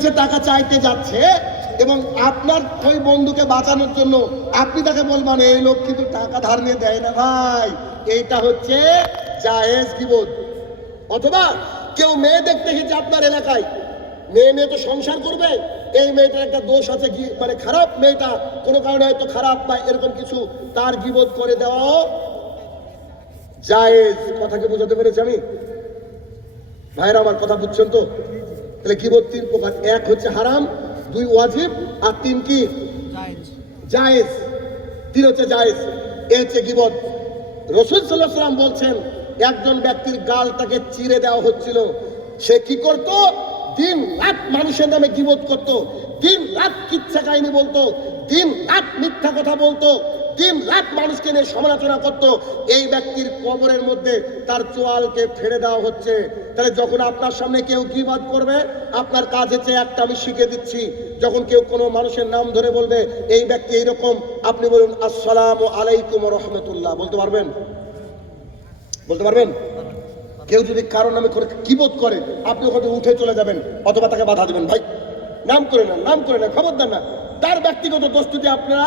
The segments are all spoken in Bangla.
কাছে টাকা চাইতে যাচ্ছে এবং আপনার ওই বন্ধুকে বাঁচানোর জন্য আপনি তাকে বলবেন এই লোক কিন্তু টাকা ধার নিয়ে দেয় না ভাই, এইটা হচ্ছে জায়েজ গীবত। অথবা কেউ মেয়ে দেখতে গেছে আপনার এলাকায়, মেয়ে তো সংসার করবে, এই মেয়েটার একটা দোষ আছে, মানে খারাপ মেয়েটা কোনো কারণে হয়তো খারাপ বা এরকম কিছু, তার গীবত করে দেওয়া জায়েজ। কথাকে বোঝাতে পেরেছি আমি? ভাইরা আমার কথা বুঝছেন তো? তাহলে গীবত তিন প্রকার, এক হচ্ছে হারাম, দুই ওয়াজিব, আর তিন কি জায়েজ। তিন হচ্ছে জায়েজ, এ হচ্ছে গীবত। রাসূল সাল্লাল্লাহু আলাইহি ওয়াসাল্লাম বলছেন একজন ব্যক্তির গালটাকে চিরে দেওয়া হচ্ছিল, সে কি করত? দিন রাত মানুষের নামে গীবত করত, দিন রাত কিচ্ছা কাহিনী বলতো, দিন রাত মিথ্যা কথা বলতো, দিন রাত মানুষকে নিয়ে সমালোচনা করত। এই ব্যক্তির কবরের মধ্যে তার চোয়ালকে ফেলে দেওয়া হচ্ছে। তাহলে যখন আপনার সামনে কেউ গীবত করবে, আপনার কাজ হচ্ছে একটা, আমি শিখে দিচ্ছি, যখন কেউ কোনো মানুষের নাম ধরে বলবে এই ব্যক্তি এইরকম, আপনি বলুন আসসালামু আলাইকুম ওয়া রাহমাতুল্লাহ। বলতে পারবেন? বলতে পারবেন? কেউ যদি কারো নামে করে গীবত করে, আপনি ওখানে উঠে চলে যাবেন অথবা তাকে বাধা দিবেন, ভাই নাম করে না, নাম করে না, খবরদার না, তার ব্যক্তিগত দোস্তুতি আপনারা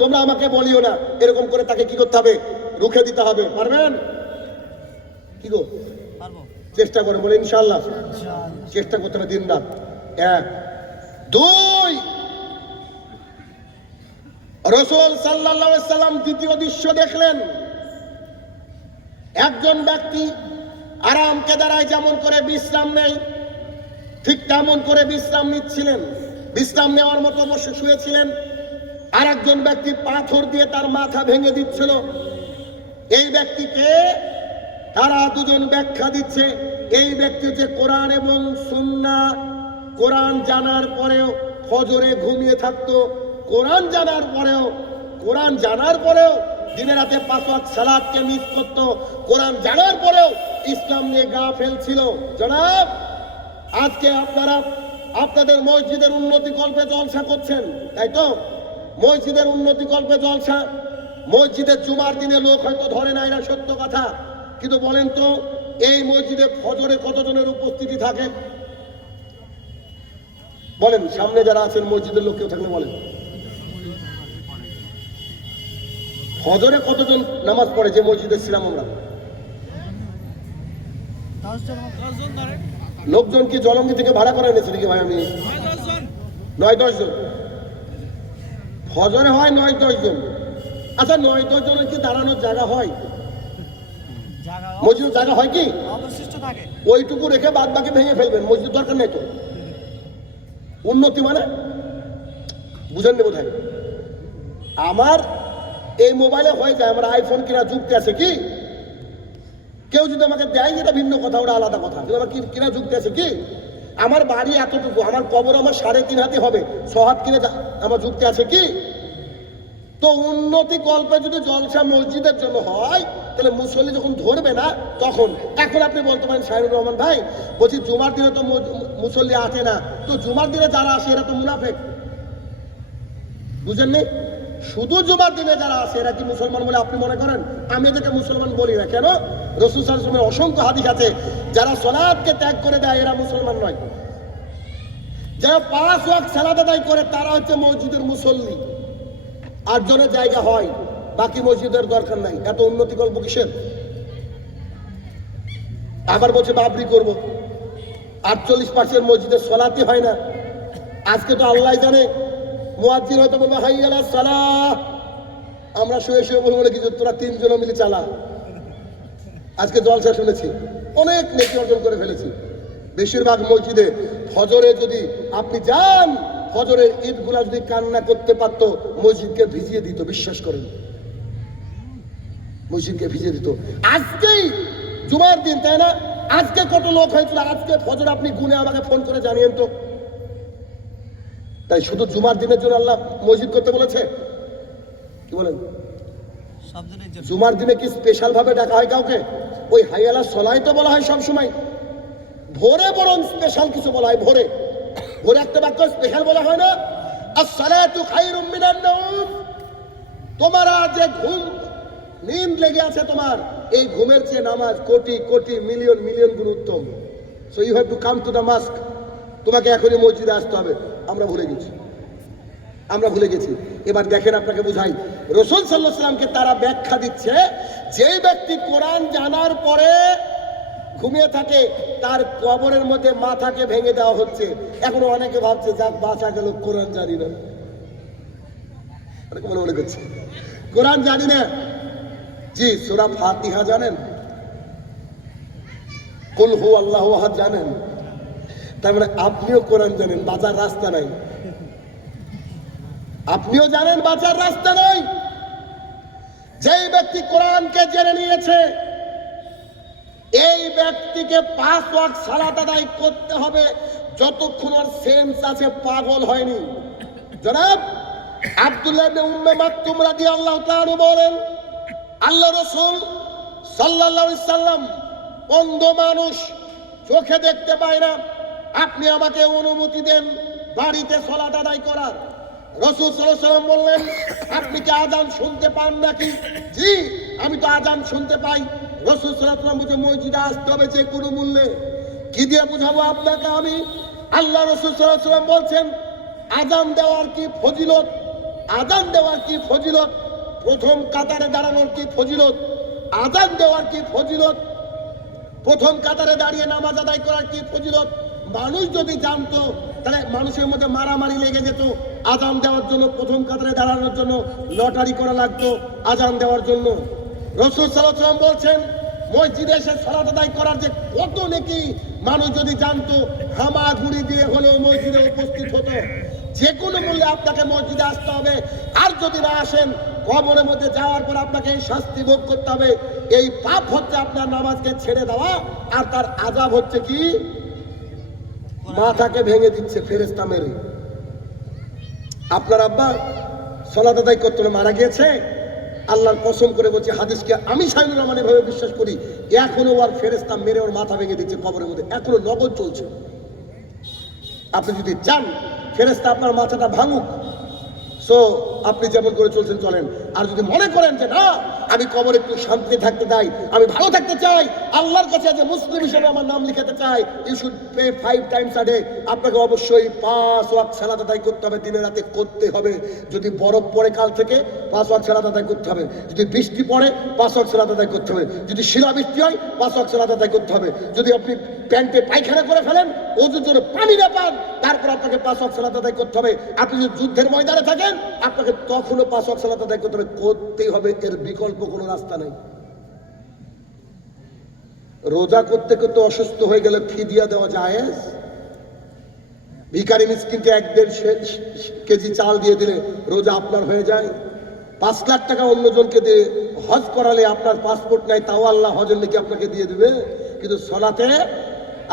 তোমরা আমাকে বলিও না, এরকম করে তাকে কি করতে হবে? রুখে দিতে হবে। পারবেন? কি গো, চেষ্টা করে বলে ইনশাআল্লাহ, চেষ্টা করতে হবে দিন রাত। এক। দুই, রাসূল সাল্লাল্লাহু আলাইহি সাল্লাম দ্বিতীয় দৃশ্য দেখলেন, একজন ব্যক্তি আরামকে দ্বারায় যেমন করে বিশ্রাম নেই, ঠিক তেমন করে বিশ্রাম নিচ্ছিলেন, বিশ্রাম নেওয়ার মতো বসে শুয়েছিলেন। আর একজন ব্যক্তি পাথর দিয়ে তার মাথা ভেঙে দিচ্ছিল। এই ব্যক্তিকে তারা দুজন ব্যাখ্যা দিচ্ছে, এই ব্যক্তি হচ্ছে কোরআন এবং সুন্নাহ, কোরআন জানার পরেও ফজরে ঘুমিয়ে থাকতো, কোরআন জানার পরেও দিনে রাতে 5 ওয়াক্ত সালাতকে মিস করতো, কোরআন জানার পরেও ইসলাম নিয়ে গাফেল ছিল। জনাব, আজকে আপনারা আপনাদের মসজিদের উন্নতি কল্পে জলসা করছেন, তাই তো? মসজিদের উন্নতি কল্পে জলসা, মসজিদের জুমার দিনে লোক হয়তো ধরে না, এটা সত্য কথা, কিন্তু বলেন তো এই মসজিদে ফজরে কতজনের উপস্থিতি থাকে? বলেন, সামনে যারা আছেন মসজিদের লোক কেউ থাকলে বলেন, ফজরে কতজন নামাজ পড়ে যে মসজিদে ছিলাম আমরা? লোকজন কি জলঙ্গি থেকে ভাড়া করে এনেছে নাকি ভাই? আমি 9-10 জন ফজরে হয়, 9-10 জন। আচ্ছা, 9-10 জনের কি দাঁড়ানোর জায়গা হয়? মসজিদের জায়গা হয় কি? ওইটুকু রেখে বাদ বাকি ভেঙে ফেলবেন, মসজিদ দরকার নেই তো। উন্নতি মানে বুঝেন না বোধহয়। আমার এই মোবাইলে হয়ে যায়, আমার আইফোন কিনা যুক্তি আছে কি? কেউ যদি আমাকে দেয় যেটা ভিন্ন কথা, ওটা আলাদা কথা, কিন্তু আমার কিনা যুক্তি আছে কি? আমার বাড়ি এতটুকু, আমার কবর আমার 3.5 হাতে হবে, 6 হাত কিনে আমার যুক্তি আছে কি? তো উন্নতি কল্পে যদি জলসা মসজিদের জন্য হয়, তাহলে মুসল্লি যখন ধরবে না তখন। এখন আপনি বলতে পারেন শাহিনুর রহমান ভাই, বলছি জুমার দিনে তো মুসল্লি আসে না, তো জুমার দিনে যারা আসে এরা তো মুনাফেক। বুঝেননি? শুধু জুমার দিনে যারা আসে এরা কি মুসলমান বলে আপনি মনে করেন? আমি এদেরকে মুসলমান বলি না। কেন? রাসূল সাল্লাল্লাহু আলাইহি ওয়াসাল্লামের অসংখ্য হাদিস আছে, যারা সালাতকে ত্যাগ করে দেয় এরা মুসলমান নয়। যারা 5 ওয়াক্ত সালাত আদায় করে তারা হচ্ছে মসজিদের মুসল্লি। 8 জনের জায়গা হয়, বাকি মসজিদের দরকার নাই। এত উন্নতি গল্প কিসের? আবার বলছে বাবরি করব, 48% মসজিদের সালাতই হয় না। আজকে তো আল্লাহ জানে, মুয়াজ্জিন হয়তো বলবো হাইয়া আলাস সালাহ, আমরা শুয়ে শুয়ে বলবো কিছু, তোরা 3 জন মিলে চালা। আজকে জলসা শুনেছি, অনেক নেকি অর্জন করে ফেলেছি। বেশিরভাগ মসজিদে ফজরে যদি আপনি যান, ফজরের ঈদগুলা যদি কান্না করতে পারতো, মসজিদকে ভিজিয়ে দিত। বিশ্বাস করেন, মসজিদকে ভিজিয়ে দিত। আজকেই জুমার দিন, তাই না? আজকে কত লোক হয়েছিল, আজকে ফজর আপনি গুনে আমাকে ফোন করে জানিয়েন তো। তাই শুধু জুমার দিনের জন্য আল্লাহ মসজিদ করতে বলেছে? কি বলেন? জুমার দিনে কি স্পেশাল ভাবে ডাকা হয় কাউকে? ওই হাইয়ালা সলাই তো বলা হয় সব সময়, ভোরে বরং স্পেশাল কিছু বলা হয়। ভোরে ভোরে একটা বাক্য স্পেশাল বলা হয় না, আস-সালাতু খায়রুম মিনান নাওম। তোমার যে ঘুম নিম লেগে আছে, তোমার এই ঘুমের চেয়ে নামাজ কোটি কোটি মিলিয়ন মিলিয়ন গুণ উত্তম। So you have to come to the mosque. তোমাকে এখনই মসজিদে আসতে হবে। আমরা ভুলে গেছি, আমরা ভুলে গেছি। এবার দেখেন আপনাকে বুঝাই, রাসূল সাল্লাল্লাহু আলাইহি ওয়াসাল্লামকে তারা ব্যাখ্যা দিচ্ছে, যেই ব্যক্তি কোরআন জানার পরে ঘুমিয়ে থাকে তার কবরের মধ্যে মাথাকে ভেঙে দেওয়া হচ্ছে। এখনো অনেকে ভাবছে যাক বাঁচা গেল, কোরআন জানি না, মনে করছে কোরআন জানি না। জি, সূরা ফাতিহা জানেন, কুল হু আল্লাহু আহাদ জানেন, তার মানে আপনিও কোরআন জানেন, বাঁচার রাস্তা নাই। আপনিও জানেন বাঁচার রাস্তা নাই। যেই ব্যক্তি কোরআনকে জেনে নিয়েছে এই ব্যক্তিকে 5 ওয়াক্ত সালাত আদায় করতে হবে যতক্ষণ ওর সেন্স আছে, পাগল হয়নি। জনাব আব্দুল্লাহ ইবনে উম্মে মাকতুম রাদিয়াল্লাহু তাআলা বলেন, আল্লাহ রাসূল সাল্লাল্লাহু আলাইহি সাল্লাম অন্ধ মানুষ, চোখে দেখতে পায় না, আপনি আমাকে অনুমতি দেন বাড়িতে সালাত আদায় করার। রাসূল সাল্লাল্লাহু আলাইহি সাল্লাম বললেন, আপনি কি আযান শুনতে পান নাকি? জি, আমি তো আযান শুনতে পাই। রাসূল সাল্লাল্লাহু আলাইহি সাল্লাম বলছে মসজিদে আসতে হবে যে কোনো মূল্যে। কি দিয়ে বুঝাবো আপনাকে আমি? আল্লাহ রাসূল সাল্লাল্লাহু আলাইহি সাল্লাম বলছেন আযান দেওয়ার কি ফজিলত, আযান দেওয়ার কি ফজিলত, প্রথম কাতারে দাঁড়ানোর কি ফজিলত, আযান দেওয়ার কি ফজিলত, প্রথম কাতারে দাঁড়িয়ে নামাজ আদায় করার কি ফজিলত। মানুষ যদি জানতো তাহলে মানুষের মধ্যে মারামারি লেগে যেত। আযান দেওয়ার জন্য প্রথম কাতারে দাঁড়ানোর জন্য লটারি করা লাগতো আযান দেওয়ার জন্য। রাসূল সাল্লাল্লাহু আলাইহি ওয়াসাল্লাম বলছেন মসজিদে এসে সালাত আদায় করার যে কত নেকি মানুষ যদি জানতো, হামাগুড়ি দিয়ে হলেও মসজিদে উপস্থিত হতো। যে কোনো মূল্যে আপনাকে মসজিদে আসতে হবে। আর যদি না আসেন, কবরের মধ্যে যাওয়ার পর আপনাকে এই শাস্তি ভোগ করতে হবে। এই পাপ হচ্ছে আপনার নামাজকে ছেড়ে দেওয়া, আর তার আযাব হচ্ছে কি মাথাকে ভেঙে দিচ্ছে ফেরেশতা মেরে। আপনার আব্বা সালাত আদায় করতে মারা গিয়েছে, আল্লাহর কসম করে বলছি, হাদিসকে আমি শাইনুর রহমানের ভাবে বিশ্বাস করি, এখনো ওর ফেরেশতা মেরে ওর মাথা ভেঙে দিচ্ছে কবরের মধ্যে, এখনো নগদ চলছে। আপনি যদি চান ফেরেশতা আপনার মাথাটা ভাঙুক, সো আপনি যেমন করে চলছেন চলেন। আর যদি মনে করেন যে না আমি কবরে একটু শান্তি থাকতে চাই, আমি ভালো থাকতে চাই, আল্লাহর কাছে যে মুসলিম হিসেবে আমার নাম লিখাতে চাই, you should pay 5 times a day. আপনাকে অবশ্যই 5 ওয়াক্ত সালাত আদায় করতে হবে, দিনে রাতে করতে হবে। যদি বরফ পড়ে কাল থেকে 5 ওয়াক্ত সালাত আদায় করতে হবে, যদি বৃষ্টি পড়ে 5 ওয়াক্ত সালাত আদায় করতে হবে, যদি শিলাবৃষ্টি হয় 5 ওয়াক্ত সালাত আদায় করতে হবে, যদি আপনি প্যান্টে পায়খানা করে ফেলেন, ওজুর জন্য পানি না পান, তারপর আপনাকে 5 ওয়াক্ত সালাত আদায় করতে হবে। আপনি যদি যুদ্ধের ময়দানে থাকেন, আপনাকে তখনও 5 ওয়াক্ত সালাত আদায় করতে হবে, করতেই হবে, এর বিকল্প কোনো রাস্তা নেই। রোজা করতে করতে অসুস্থ হয়ে গেলে ফিদিয়া দেওয়া জায়েজ? ভিখারি মিসকিনকে 1-1.5 কেজি চাল দিয়ে দিলে রোজা আপনার হয়ে যায়? 5 লাখ টাকা অন্যজনকে দিয়ে হজ করালে আপনার পাসপোর্ট নাই, তাও আল্লাহ হজের লিখে আপনাকে দিয়ে দিবে। কিন্তু সলাতে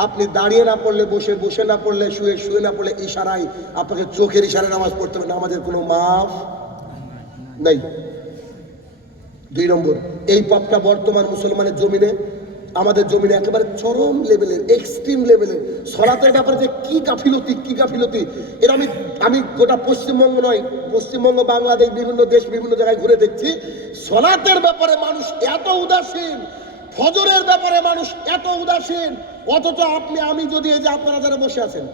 আপনি দাঁড়িয়ে না পড়লে, বসে বসে না পড়লে, শুয়ে শুয়ে না পড়লে, ইশারায় আপনাকে চোখের ইশারায় নামাজ পড়তে হবে, নামাজের কোনো মাফ নাই। 2 নম্বর, এই পাপটা বর্তমান মুসলমানের জমিনে, আমাদের জমিনে একেবারে চরম লেভেলের, এক্সট্রিম লেভেলের। সলাতের ব্যাপারে যে কি গাফিলতি, কি গাফিলতি, এর আমি গোটা পশ্চিমবঙ্গ নয়, পশ্চিমবঙ্গ, বাংলাদেশ, বিভিন্ন দেশ, বিভিন্ন জায়গায় ঘুরে দেখছি, সলাতের ব্যাপারে মানুষ এত উদাসীন, ফজরের ব্যাপারে মানুষ এত উদাসীন। অথচ আমি যদি, এই যে আপনারা যারা বসে আছেন,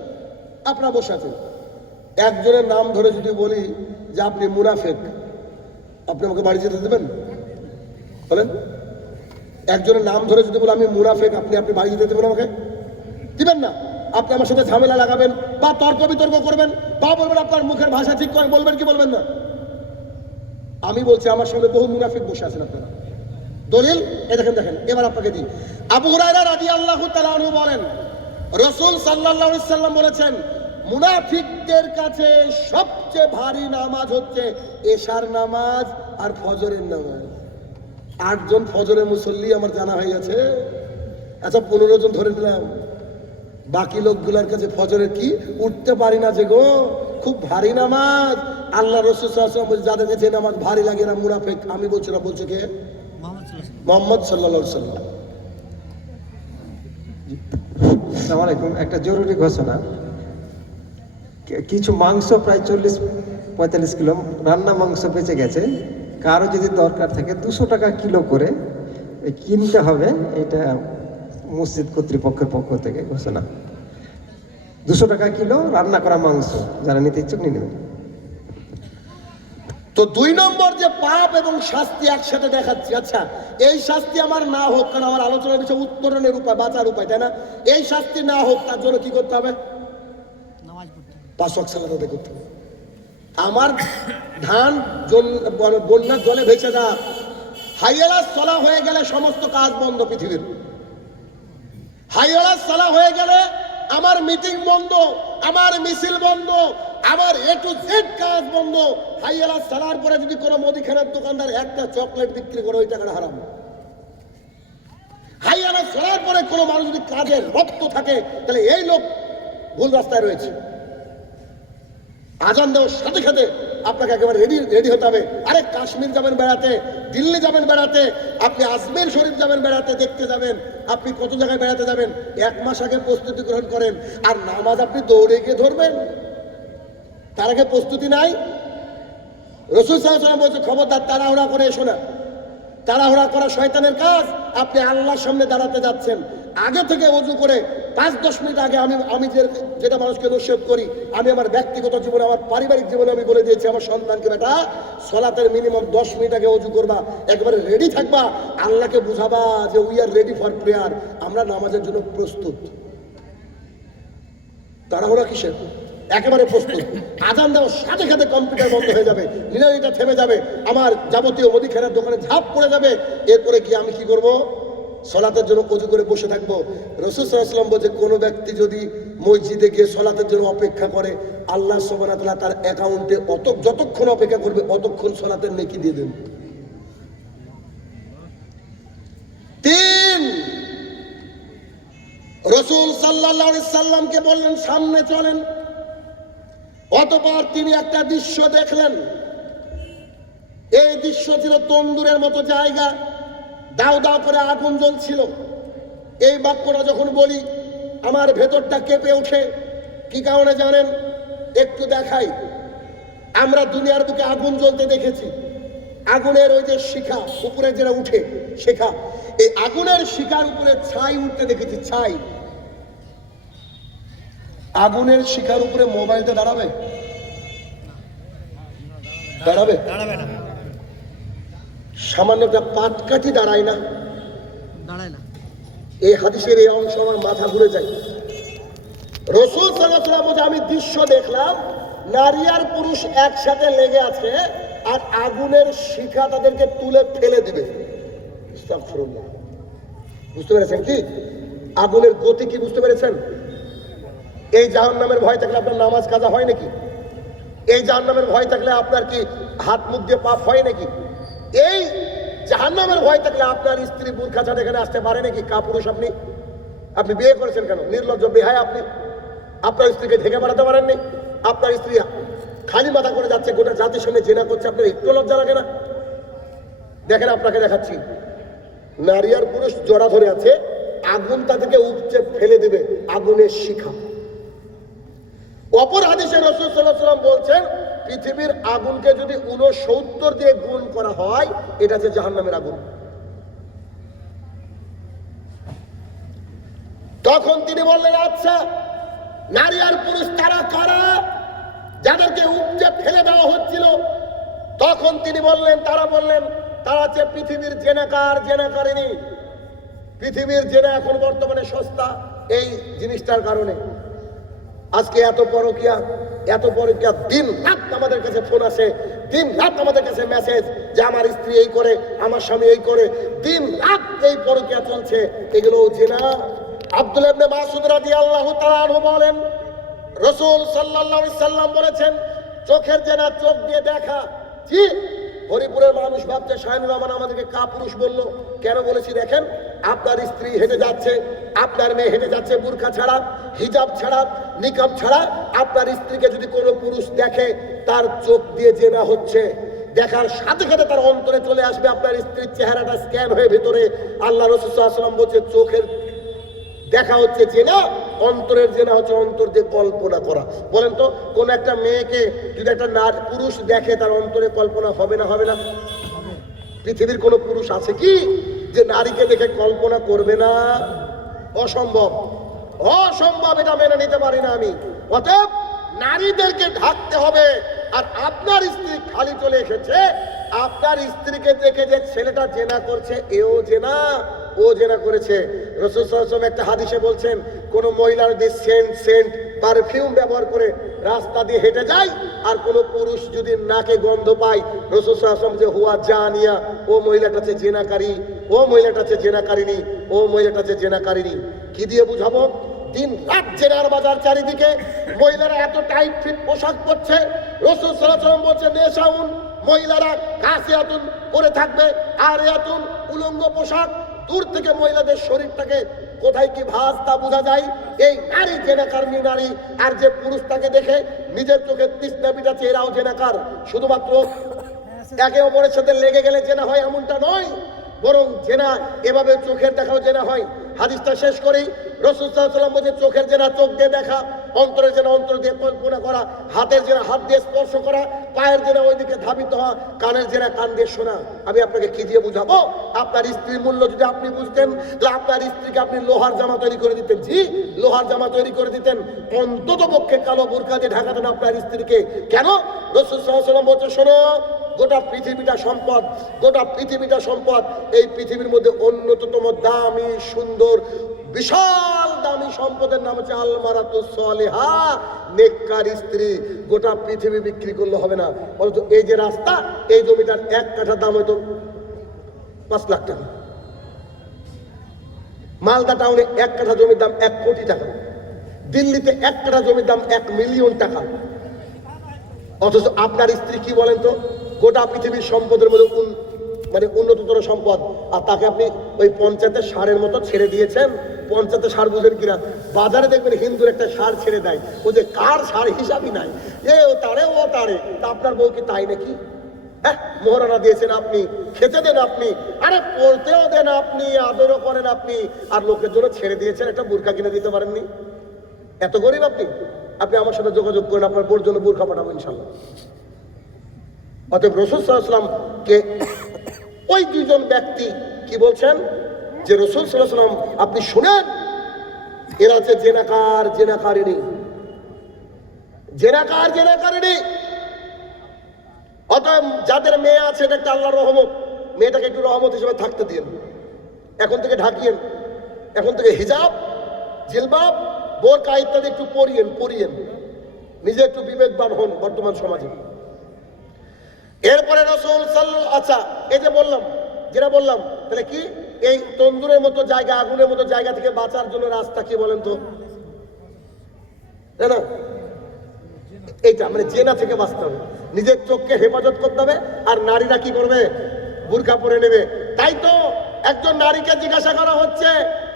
আপনারা বসে আছেন, একজনের নাম ধরে যদি বলি যে আপনি মুনাফেক, আপনি আমাকে বাড়ি যেতে দেবেন? বলেন, একজনের নাম ধরে যদি বলি আমি মুনাফেক, আপনি বাড়ি যেতে দেবেন? আমাকে দিবেন না। আপনি আমার সাথে ঝামেলা লাগাবেন, বা তর্ক বিতর্ক করবেন, বা বলবেন আপনার মুখের ভাষা ঠিক করে, বলবেন কি বলবেন না? আমি বলছি আমার সামনে বহু মুনাফিক বসে আছেন আপনারা। দলিল এ দেখেন, দেখেন এবার আপনাকে দিই। আবু হুরায়রা রাদিয়াল্লাহু তাআলা আনহু বলেন, রাসূল সাল্লাল্লাহু আলাইহি সাল্লাম বলেছেন, মুনাফিকদের কাছে সবচেয়ে ভারী নামাজ হচ্ছে এশার নামাজ আর ফজরের নামাজ। 8 জন ফজরের মুসল্লি আমার জানা হয়ে গেছে। আচ্ছা 15 জন ধরে দিলাম, বাকি লোকগুলোর কাছে ফজরের কি উঠতে পারি না যে গো, খুব ভারী নামাজ। আল্লাহ রাসূল সাল্লাল্লাহু আলাইহি ওয়াসাল্লাম বলেন, যাদের কাছে নামাজ ভারী লাগে না মুনাফিক। আমি বলছি না, বলছে কে? মুহাম্মদ সাল্লাল্লাহু আলাইহি ওয়াসাল্লাম। আসসালামু আলাইকুম। একটা জরুরি ঘোষণা, কিছু মাংস প্রায় 40-45 কিলো রান্না মাংস বেঁচে গেছে। কারো যদি দরকার থাকে 200 টাকা কিলো করে কিনতে হবে। এটা মসজিদ কর্তৃপক্ষের পক্ষ থেকে ঘোষণা। 200 টাকা কিলো রান্না করা মাংস, যারা নিতে ইচ্ছুক নিয়ে নেবেন। তো 2 নম্বর যে পাপ এবং শাস্তি একসাথে দেখাচ্ছি। আচ্ছা, এই শাস্তি আমার না হোক, কারণ আমার আলোচনার বিষয় উত্তরণের উপায়, বাঁচার উপায়, তাই না? এই শাস্তি না হোক, তার জন্য কি করতে হবে? 5 ওয়াক্ত সালাত আদায় করতে হবে। আমার ধান বন্যার জলে ভেসে যাক, হাইয়ালা সলা হয়ে গেলে সমস্ত কাজ বন্ধ পৃথিবীর। হাইয়ালা সলা হয়ে গেলে আমার মিটিং বন্ধ, আমার মিছিল বন্ধ, আমার A to Z কাজ বন্ধ। হাইয়ালা সালার পরে যদি কোনো মুদিখানার দোকানদার একটা চকলেট বিক্রি করে, ওই টাকাটা হারাম। হাইয়ালা সালার পরে কোনো মানুষ যদি কাজে রক্ত থাকে, তাহলে এই লোক ভুল রাস্তায় রয়েছে। আজান দেওয়ার সাথে সাথে আপনাকে একেবারে রেডি হতে হবে। আরে কাশ্মীর যাবেন বেড়াতে, দিল্লি যাবেন বেড়াতে, আপনি আজমের শরীফ যাবেন বেড়াতে, দেখতে যাবেন, আপনি কত জায়গায় বেড়াতে যাবেন, 1 মাস আগে প্রস্তুতি গ্রহণ করেন। আর নামাজ আপনি দৌড়ে গিয়ে ধরবেন, তার আগে প্রস্তুতি নাই। রাসূল সাল্লাল্লাহু আলাইহি ওয়াসাল্লাম বলছে, খবরদার তাড়াহুড়া করে এসো না। তাড়াহুড়া করা শয়তানের কাজ। আপনি আল্লাহর সামনে দাঁড়াতে যাচ্ছেন, আগে থেকে ওযু করে 5-10 মিনিট আগে আমি যেটা মানুষকে নসিহত করি, আমি আমার ব্যক্তিগত জীবনে, আমার পারিবারিক জীবনে আমি বলে দিয়েছি আমার সন্তানকে, বেটা সলাতের মিনিমাম 10 মিনিট আগে ওযু করবা, একবারে রেডি থাকবা, আল্লাহকে বুঝাবা যে we are ready for prayer, আমরা নামাজের জন্য প্রস্তুত। তাড়াহুড়া কিসের? একেবারে প্রস্তুত। আজান দেওয়ার সাথে সাথে কম্পিউটার বন্ধ হয়ে যাবে, লিনারিটা থেমে যাবে, আমার যাবতীয় মুদিখানার দোকানে ঝাঁপ পড়ে যাবে। এরপরে কি আমি কি করব? সলাতের জন্য ওযু করে বসে থাকবো। রাসূল সাল্লাল্লাহু আলাইহি ওয়াসাল্লাম বলছে, কোনো ব্যক্তি যদি মসজিদে গিয়ে সলাতের জন্য অপেক্ষা করে, আল্লাহ সুবহানাহু ওয়া তাআলা তার অ্যাকাউন্টে যতক্ষণ অপেক্ষা করবে অতক্ষণ সলাতের নেকি দিয়ে দেন। 3, রাসূল সাল্লাল্লাহু আলাইহি সাল্লামকে বললেন সামনে চলেন। অতঃপর তিনি একটা দৃশ্য দেখলেন। এই দৃশ্য ছিল তন্দুরের মতো জায়গা, দাও দাও করে আগুন জ্বলছিল। এই বাক্যটা যখন বলি আমার ভেতরটা কেঁপে ওঠে। কি কারণে জানেন? একটু দেখাই। আমরা দুনিয়ার বুকে আগুন জ্বলতে দেখেছি, আগুনের ওই যে শিখা উপরে যেটা উঠে শিখা, এই আগুনের শিখার উপরে ছাই উঠতে দেখেছি। ছাই, আগুনের শিখার উপরে মোবাইলটা দাঁড়াবে? দাঁড়াবে? সামান্য একটা পাটকাঠি দাঁড়ায় না? এই হাদিসের এই অংশ আমার মাথা ঘুরে যায়। রাসূল সাল্লাল্লাহু আলাইহি ওয়াসাল্লাম বলে, আমি দৃশ্য দেখলাম, নারী আর পুরুষ একসাথে লেগে আছে, আর আগুনের শিখা তাদেরকে তুলে ফেলে দিবে। আস্তাগফিরুল্লাহ। বুঝতে পেরেছেন কি আগুনের গতি? কি বুঝতে পেরেছেন? এই জাহান্নামের ভয় থাকলে আপনার নামাজ কাজা হয় নাকি? এই জাহান্নামের ভয় থাকলে আপনার কি হাত মুখ দিয়ে পাপ হয় নাকি? এই জাহান্নামের ভয় থাকলে আপনার স্ত্রী বুরখা ছাড়া এখানে আসতে পারে নাকি? কাপুরুষ আপনি বিয়ে করেছেন কেন? নির্লজ্জ বেহায়া আপনি। আপনার স্ত্রীকে ঢেকে বেড়াতে পারেননি? আপনার স্ত্রী খালি মাথা করে যাচ্ছে, গোটা জাতির সঙ্গে জেনা করছে, আপনার একটু লজ্জা লাগে না? দেখেন, আপনাকে দেখাচ্ছি, নারী আর পুরুষ জড়া ধরে আছে, আগুন তাদেরকে উপচে ফেলে দেবে, আগুনের শিখা। অপর হাদিসে রাসূল সাল্লাল্লাহু আলাইহি ওয়াসাল্লাম বলছেন, পৃথিবীর আগুনকে যদি 69 দিয়ে গুণ করা হয়, এটা হচ্ছে জাহান্নামের আগুন। তখন তিনি বললেন, আচ্ছা নারী আর পুরুষ তারা কারা যাদেরকে উপচে ফেলে দেওয়া হচ্ছিল? তখন তিনি বললেন, তারা হচ্ছে পৃথিবীর জেনাকার, জেনাকারিনী। পৃথিবীর জেনা এখন বর্তমানে সস্তা, এই জিনিসটার কারণে আজকে এত পরকীয়া, দিন রাত আমাদের কাছে ফোন আসে, দিন রাত আমাদের কাছে মেসেজ যে আমার স্ত্রী এই করে, আমার স্বামী এই করে, দিন রাত এই পরকীয়া চলছে। এগুলো জেনা। আব্দুল্লাহ ইবনে মাসউদ রাদিয়াল্লাহু তাআলা আনহু বলেন, রাসূল সাল্লাল্লাহু আলাইহি সাল্লাম বলেছেন, চোখের জেনা চোখ দিয়ে দেখা। জি, হরিপুরের মানুষ ভাবছে শাহিনুর রহমান আমাদেরকে কাপুরুষ বললো। কেন বলেছি দেখেন, আপনার স্ত্রী হেঁটে যাচ্ছে, আপনার মেয়ে হেঁটে যাচ্ছে বুরকা ছাড়া, হিজাব ছাড়া, নিকাব ছাড়া, আপনার স্ত্রীকে যদি কোনো পুরুষ দেখে, তার চোখ দিয়ে জেনা হচ্ছে। দেখার সাথে সাথে তার অন্তরে চলে আসবে আপনার স্ত্রীর চেহারাটা স্ক্যান হয়ে ভেতরে। আল্লাহ রাসূল সাল্লাল্লাহু আলাইহি ওয়াসাল্লাম বলছে, চোখের দেখা হচ্ছে জেনা, অন্তরের জেনা হচ্ছে অন্তর দিয়ে কল্পনা করা। বলেন তো, কোন একটা মেয়েকে যদি একটা পুরুষ দেখে, তার অন্তরে কল্পনা হবে না? হবে না? পৃথিবীর কোন পুরুষ আছে কি যে নারীকে দেখে কল্পনা করবে না? অসম্ভব, অসম্ভব, এটা মেনে নিতে পারি না আমি। অতএব নারীদেরকে ঢাকতে হবে। আর আপনার স্ত্রী খালি চলে এসেছে, আপনার স্ত্রীকে দেখে যে ছেলেটা জেনা করছে, এও জেনা, ও জেনা করেছে। রাসূল সাল্লাল্লাহু আলাইহি ওয়াসাল্লাম একটা হাদিসে বলছেন, কোন মহিলার যদি সেন্ট পারফিউম ব্যবহার করে রাস্তা দিয়ে হেঁটে যায়, আর কোন পুরুষ যদি নাকে গন্ধ পায়, রাসূল সাল্লাল্লাহু আলাইহি ওয়াসাল্লাম যে হুয়া জানিয়া, ও মহিলাটা হচ্ছে জেনাকারী, ও মহিলাটা হচ্ছে জেনাকারিনী, ও মহিলাটা হচ্ছে জেনাকারিনী। কি দিয়ে বুঝাবো? দিন রাত জেনার বাজার চারিদিকে, মহিলারা এত টাইট ফিট পোশাক পরছে। রাসূল সাল্লাল্লাহু আলাইহি ওয়াসাল্লাম বলছেন, নেশাউন, মহিলারা কাসিয়াতুন পরে থাকবে, আর এতুন উলঙ্গ পোশাক। দূর থেকে মহিলাদের শরীরটাকে কোথায় কি ভাঁজ তা বোঝা যায়। এই নারী জেনাকারী নারী, আর যে পুরুষ তাকে দেখে নিজের চোখে তৃষ্ণা মিটাচ্ছে, এরাও জেনাকার। শুধুমাত্র একে অপরের সাথে লেগে গেলে জেনা হয় এমনটা নয়, বরং জেনা এভাবে চোখের দেখাও জেনা হয়। হাদিসটা শেষ করেই রাসূল সাল্লাল্লাহু আলাইহি ওয়াসাল্লাম বলেছে, চোখের জেনা চোখ দিয়ে দেখা, অন্তরের জেনা অন্তর দিয়ে কল্পনা করা, হাতের জেনা হাত দিয়ে স্পর্শ করা, পায়ের জেনা ওইদিকে ধাবিত হওয়া, কানের জেনা কান দিয়ে শোনা। আমি আপনাকে কি দিয়ে বুঝাবো? আপনার স্ত্রীর মূল্য যদি আপনি বুঝতেন, তাহলে আপনার স্ত্রীকে আপনি লোহার জামা তৈরি করে দিতেন। জি, লোহার জামা তৈরি করে দিতেন, অন্তত পক্ষে কালো বোরকা দিয়ে ঢাকাতেন আপনার স্ত্রীকে। কেন? রাসূল সাল্লাল্লাহু আলাইহি ওয়াসাল্লাম বলছে, শোনো, গোটা পৃথিবীটা সম্পদ, গোটা পৃথিবীটা সম্পদ। এই পৃথিবীর মধ্যে অন্যতম দামি, সুন্দর, বিশাল দামি সম্পদের নাম হচ্ছে আলমারাতুস সালিহা, নেককার স্ত্রী। গোটা পৃথিবী বিক্রি করলে হবে না। অথচ এই যে রাস্তা, এই জমিটার 1 কাঠা দাম হয়তো 5 লাখ টাকা। মালদা টাউনে 1 কাঠা জমির দাম 1 কোটি টাকা। দিল্লিতে 1 কাঠা জমির দাম 1 মিলিয়ন টাকা। অথচ আপনার স্ত্রী কি বলেন তো? গোটা পৃথিবীর সম্পদের মধ্যে মানে উন্নততর সম্পদ, আর তাকে আপনি ওই পঞ্চায়েতের সারের মতো ছেড়ে দিয়েছেন। পঞ্চায়েতের সার বুঝেন কিনা? বাজারে দেখবেন হিন্দুর একটা সার ছেড়ে দেয়, ও যে কার সার হিসাবই নাই, এ ও তারে ও তারে। তা আপনার বউ কি তাই নাকি? হ্যাঁ, মোহরানা দিয়েছেন আপনি, খেতে দেন আপনি, আরে পড়তেও দেন আপনি, আদরও করেন আপনি, আর লোকের জন্য ছেড়ে দিয়েছেন একটা বোরকা কিনে দিতে পারেননি? এত গরিব আপনি? আপনি আমার সাথে যোগাযোগ করেন, আপনার বোর জন্য বোরকা পাঠাবো ইনশাল্লাহ। অতএব রাসূল সাল্লাল্লাহু আলাইহি ওয়াসাল্লামকে ওই দুইজন ব্যক্তি কি বলছেন, যে রাসূল সাল্লাল্লাহু আলাইহি ওয়াসাল্লাম আপনি শুনেন, এরা হচ্ছে জেনাকার, জেনাকারিনী, জেনাকার, জেনাকারিনী। অতএব যাদের মেয়ে আছে, এটা একটা আল্লাহর রহমত, মেয়েটাকে একটু রহমত হিসেবে থাকতে দিন। এখন থেকে ঢাকিয়েন, এখন থেকে হিজাব, জিলবাব, বোরকা ইত্যাদি একটু পরিয়েন, নিজে একটু বিবেকবান হন বর্তমান সমাজে। এরপরে রাসূল সাল্লাল্লাহু, আচ্ছা এই যে বললাম, যেটা বললাম, তাহলে কি এই তন্দুরের মতো জায়গা, আগুনের মতো জায়গা থেকে বাঁচার জন্য রাস্তা কি বলেন তো? না, এইটা মানে জেনা থেকে বাঁচতে হবে, নিজের চোখকে হেফাজত করতে হবে। আর নারীরা কি করবে? বুরকা পরে নেবে। তাই তো একজন নারীকে জিজ্ঞাসা করা হচ্ছে,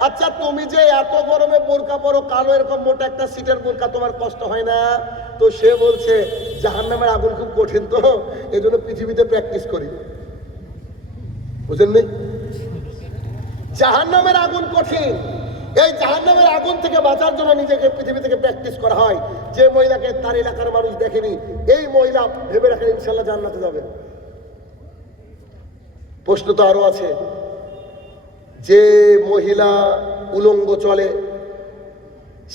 আচ্ছা তুমি যে এত গরমে বোরকা পরো, কালো এরকম মোটা একটা সিটের বোরকা, তোমার কষ্ট হয় না? তো সে বলছে, জাহান্নামের আগুন খুব কঠিন, তো এই জন্য পৃথিবীতে প্র্যাকটিস করি। বুঝেন নি? জাহান্নামের আগুন কঠিন, এই জাহান্নামের আগুন থেকে বাঁচার জন্য নিজেকে পৃথিবী থেকে প্র্যাকটিস করা হয়। যে মহিলাকে তার এলাকার মানুষ দেখেনি, এই মহিলা ভেবে রাখেন ইনশাল্লাহ জান্নাতে যাবে। প্রশ্ন তো আরো আছে, যে মহিলা উলঙ্গ চলে,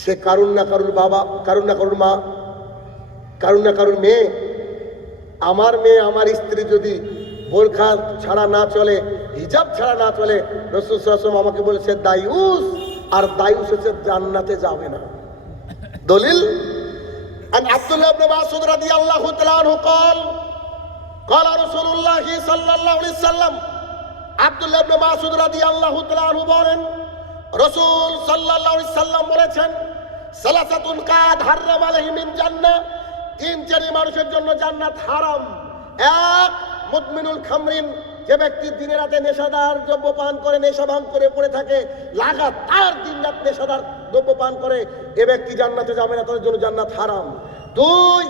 সে কারুর না কারুর বাবা, কারুর না কারুর মা, কারুর না কারুর মেয়ে। আমার মেয়ে, আমার স্ত্রী যদি বোরখা ছাড়া না চলে, হিজাব ছাড়া না চলে, রাসূল সাল্লাল্লাহু আলাইহি ওয়াসাল্লাম আমাকে বলেছে দায়ুস, আর দায়ুস হচ্ছে জান্নাতে যাবে না। দলিল আন আব্দুল্লাহ ইবনে মাসউদ রাদিয়াল্লাহু তাআলা আনহু قال قال رسول الله সাল্লাল্লাহু আলাইহি ওয়াসাল্লাম, আব্দুল্লাহ ইবনে মাসউদ রাদিয়াল্লাহু তাআলা আনহু বলেন, রাসূল সাল্লাল্লাহু আলাইহি ওয়াসাল্লাম বলেছেন, সালাসাতুন কাদ হারাম আলাইহিম মিন জান্নাহ, 3 শ্রেণী মানুষের জন্য জান্নাত হারাম। এক, মুদমিনুল খামরিন, যে ব্যক্তি দিনে রাতে নেশাদার দ্রব্য পান করে, নেশা ভাঙ করে পড়ে থাকে, লাগাতার দিন রাত নেশাদার দ্রব্য পান করে, এ ব্যক্তি জান্নাতে যাবে না, তার জন্য জান্নাত হারাম। 2,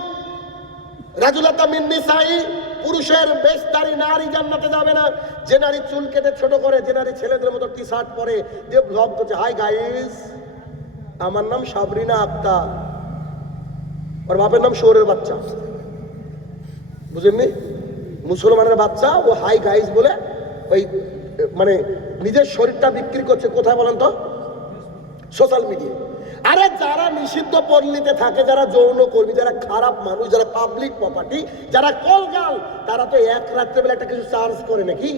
রাজুলাতা মিন নিসাই, পুরুষের বেশধারী নারী জান্নাতে যাবে না। যে নারী চুল কেটে ছোট করে, যে নারী ছেলেদের মতো টি শার্ট পরে, যে ব্লগ করছে, হাই গাইস আমার নাম সাবরিনা আক্তার, ওর বাপের নাম শোরের বাচ্চা, বুঝেননি? মুসলমানের বাচ্চা, ও হাই গাইস বলে ওই মানে নিজের শরীরটা বিক্রি করছে। কোথায় বলেন তো? সোশ্যাল মিডিয়ায়। আরে যারা নিষিদ্ধ পল্লীতে থাকে, যারা যৌন কর্মী, যারা খারাপ মানুষ, যারা পাবলিক প্রপার্টি, যারা কলগাল, তারা তো এক রাত্রেবেলা একটা কিছু চার্জ করে নাকি,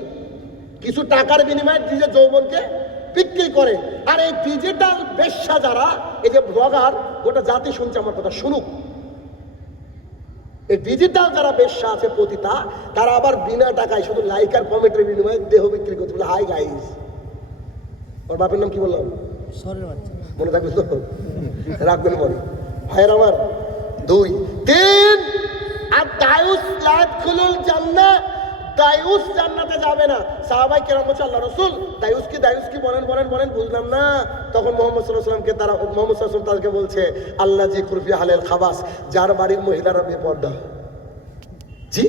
কিছু টাকার বিনিময়ে নিজের যৌবনকে বিক্রি করে। আর এই ডিজিটাল বেশ্যা যারা, এই যে ব্লগার, গোটা জাতি শুনছে আমার কথা, শুনুক। এই ডিজিটাল যারা বেশ্যা আছে পতিতা, তারা আবার বিনা টাকায় শুধু লাইক আর কমেন্টের বিনিময়ে দেহ বিক্রি করতে বলে, হাই গাইস। ওর বাপের নাম কি বললাম? মনে থাকবে তো, রাখবেন মনে। ভাইয়ের আমার, 2 3 আর দায়ুস লাদখুলুল জান্নাহ, দায়ুস জান্নাতে যাবে না। সাহাবাই কেরাম বলছে, আল্লাহ রাসূল দায়ুস কি বলেন, বুঝলাম না। তখন মুহাম্মদ সাল্লাল্লাহু আলাইহি ওয়াসাল্লামকে তারা, মুহাম্মদ সাল্লাল্লাহু আলাইহি ওয়াসাল্লাম তাদেরকে বলছে, আল্লাহ জি কুরফি হালাল খাবাস, যার বাড়ির মহিলারা বেপর্দা। জি,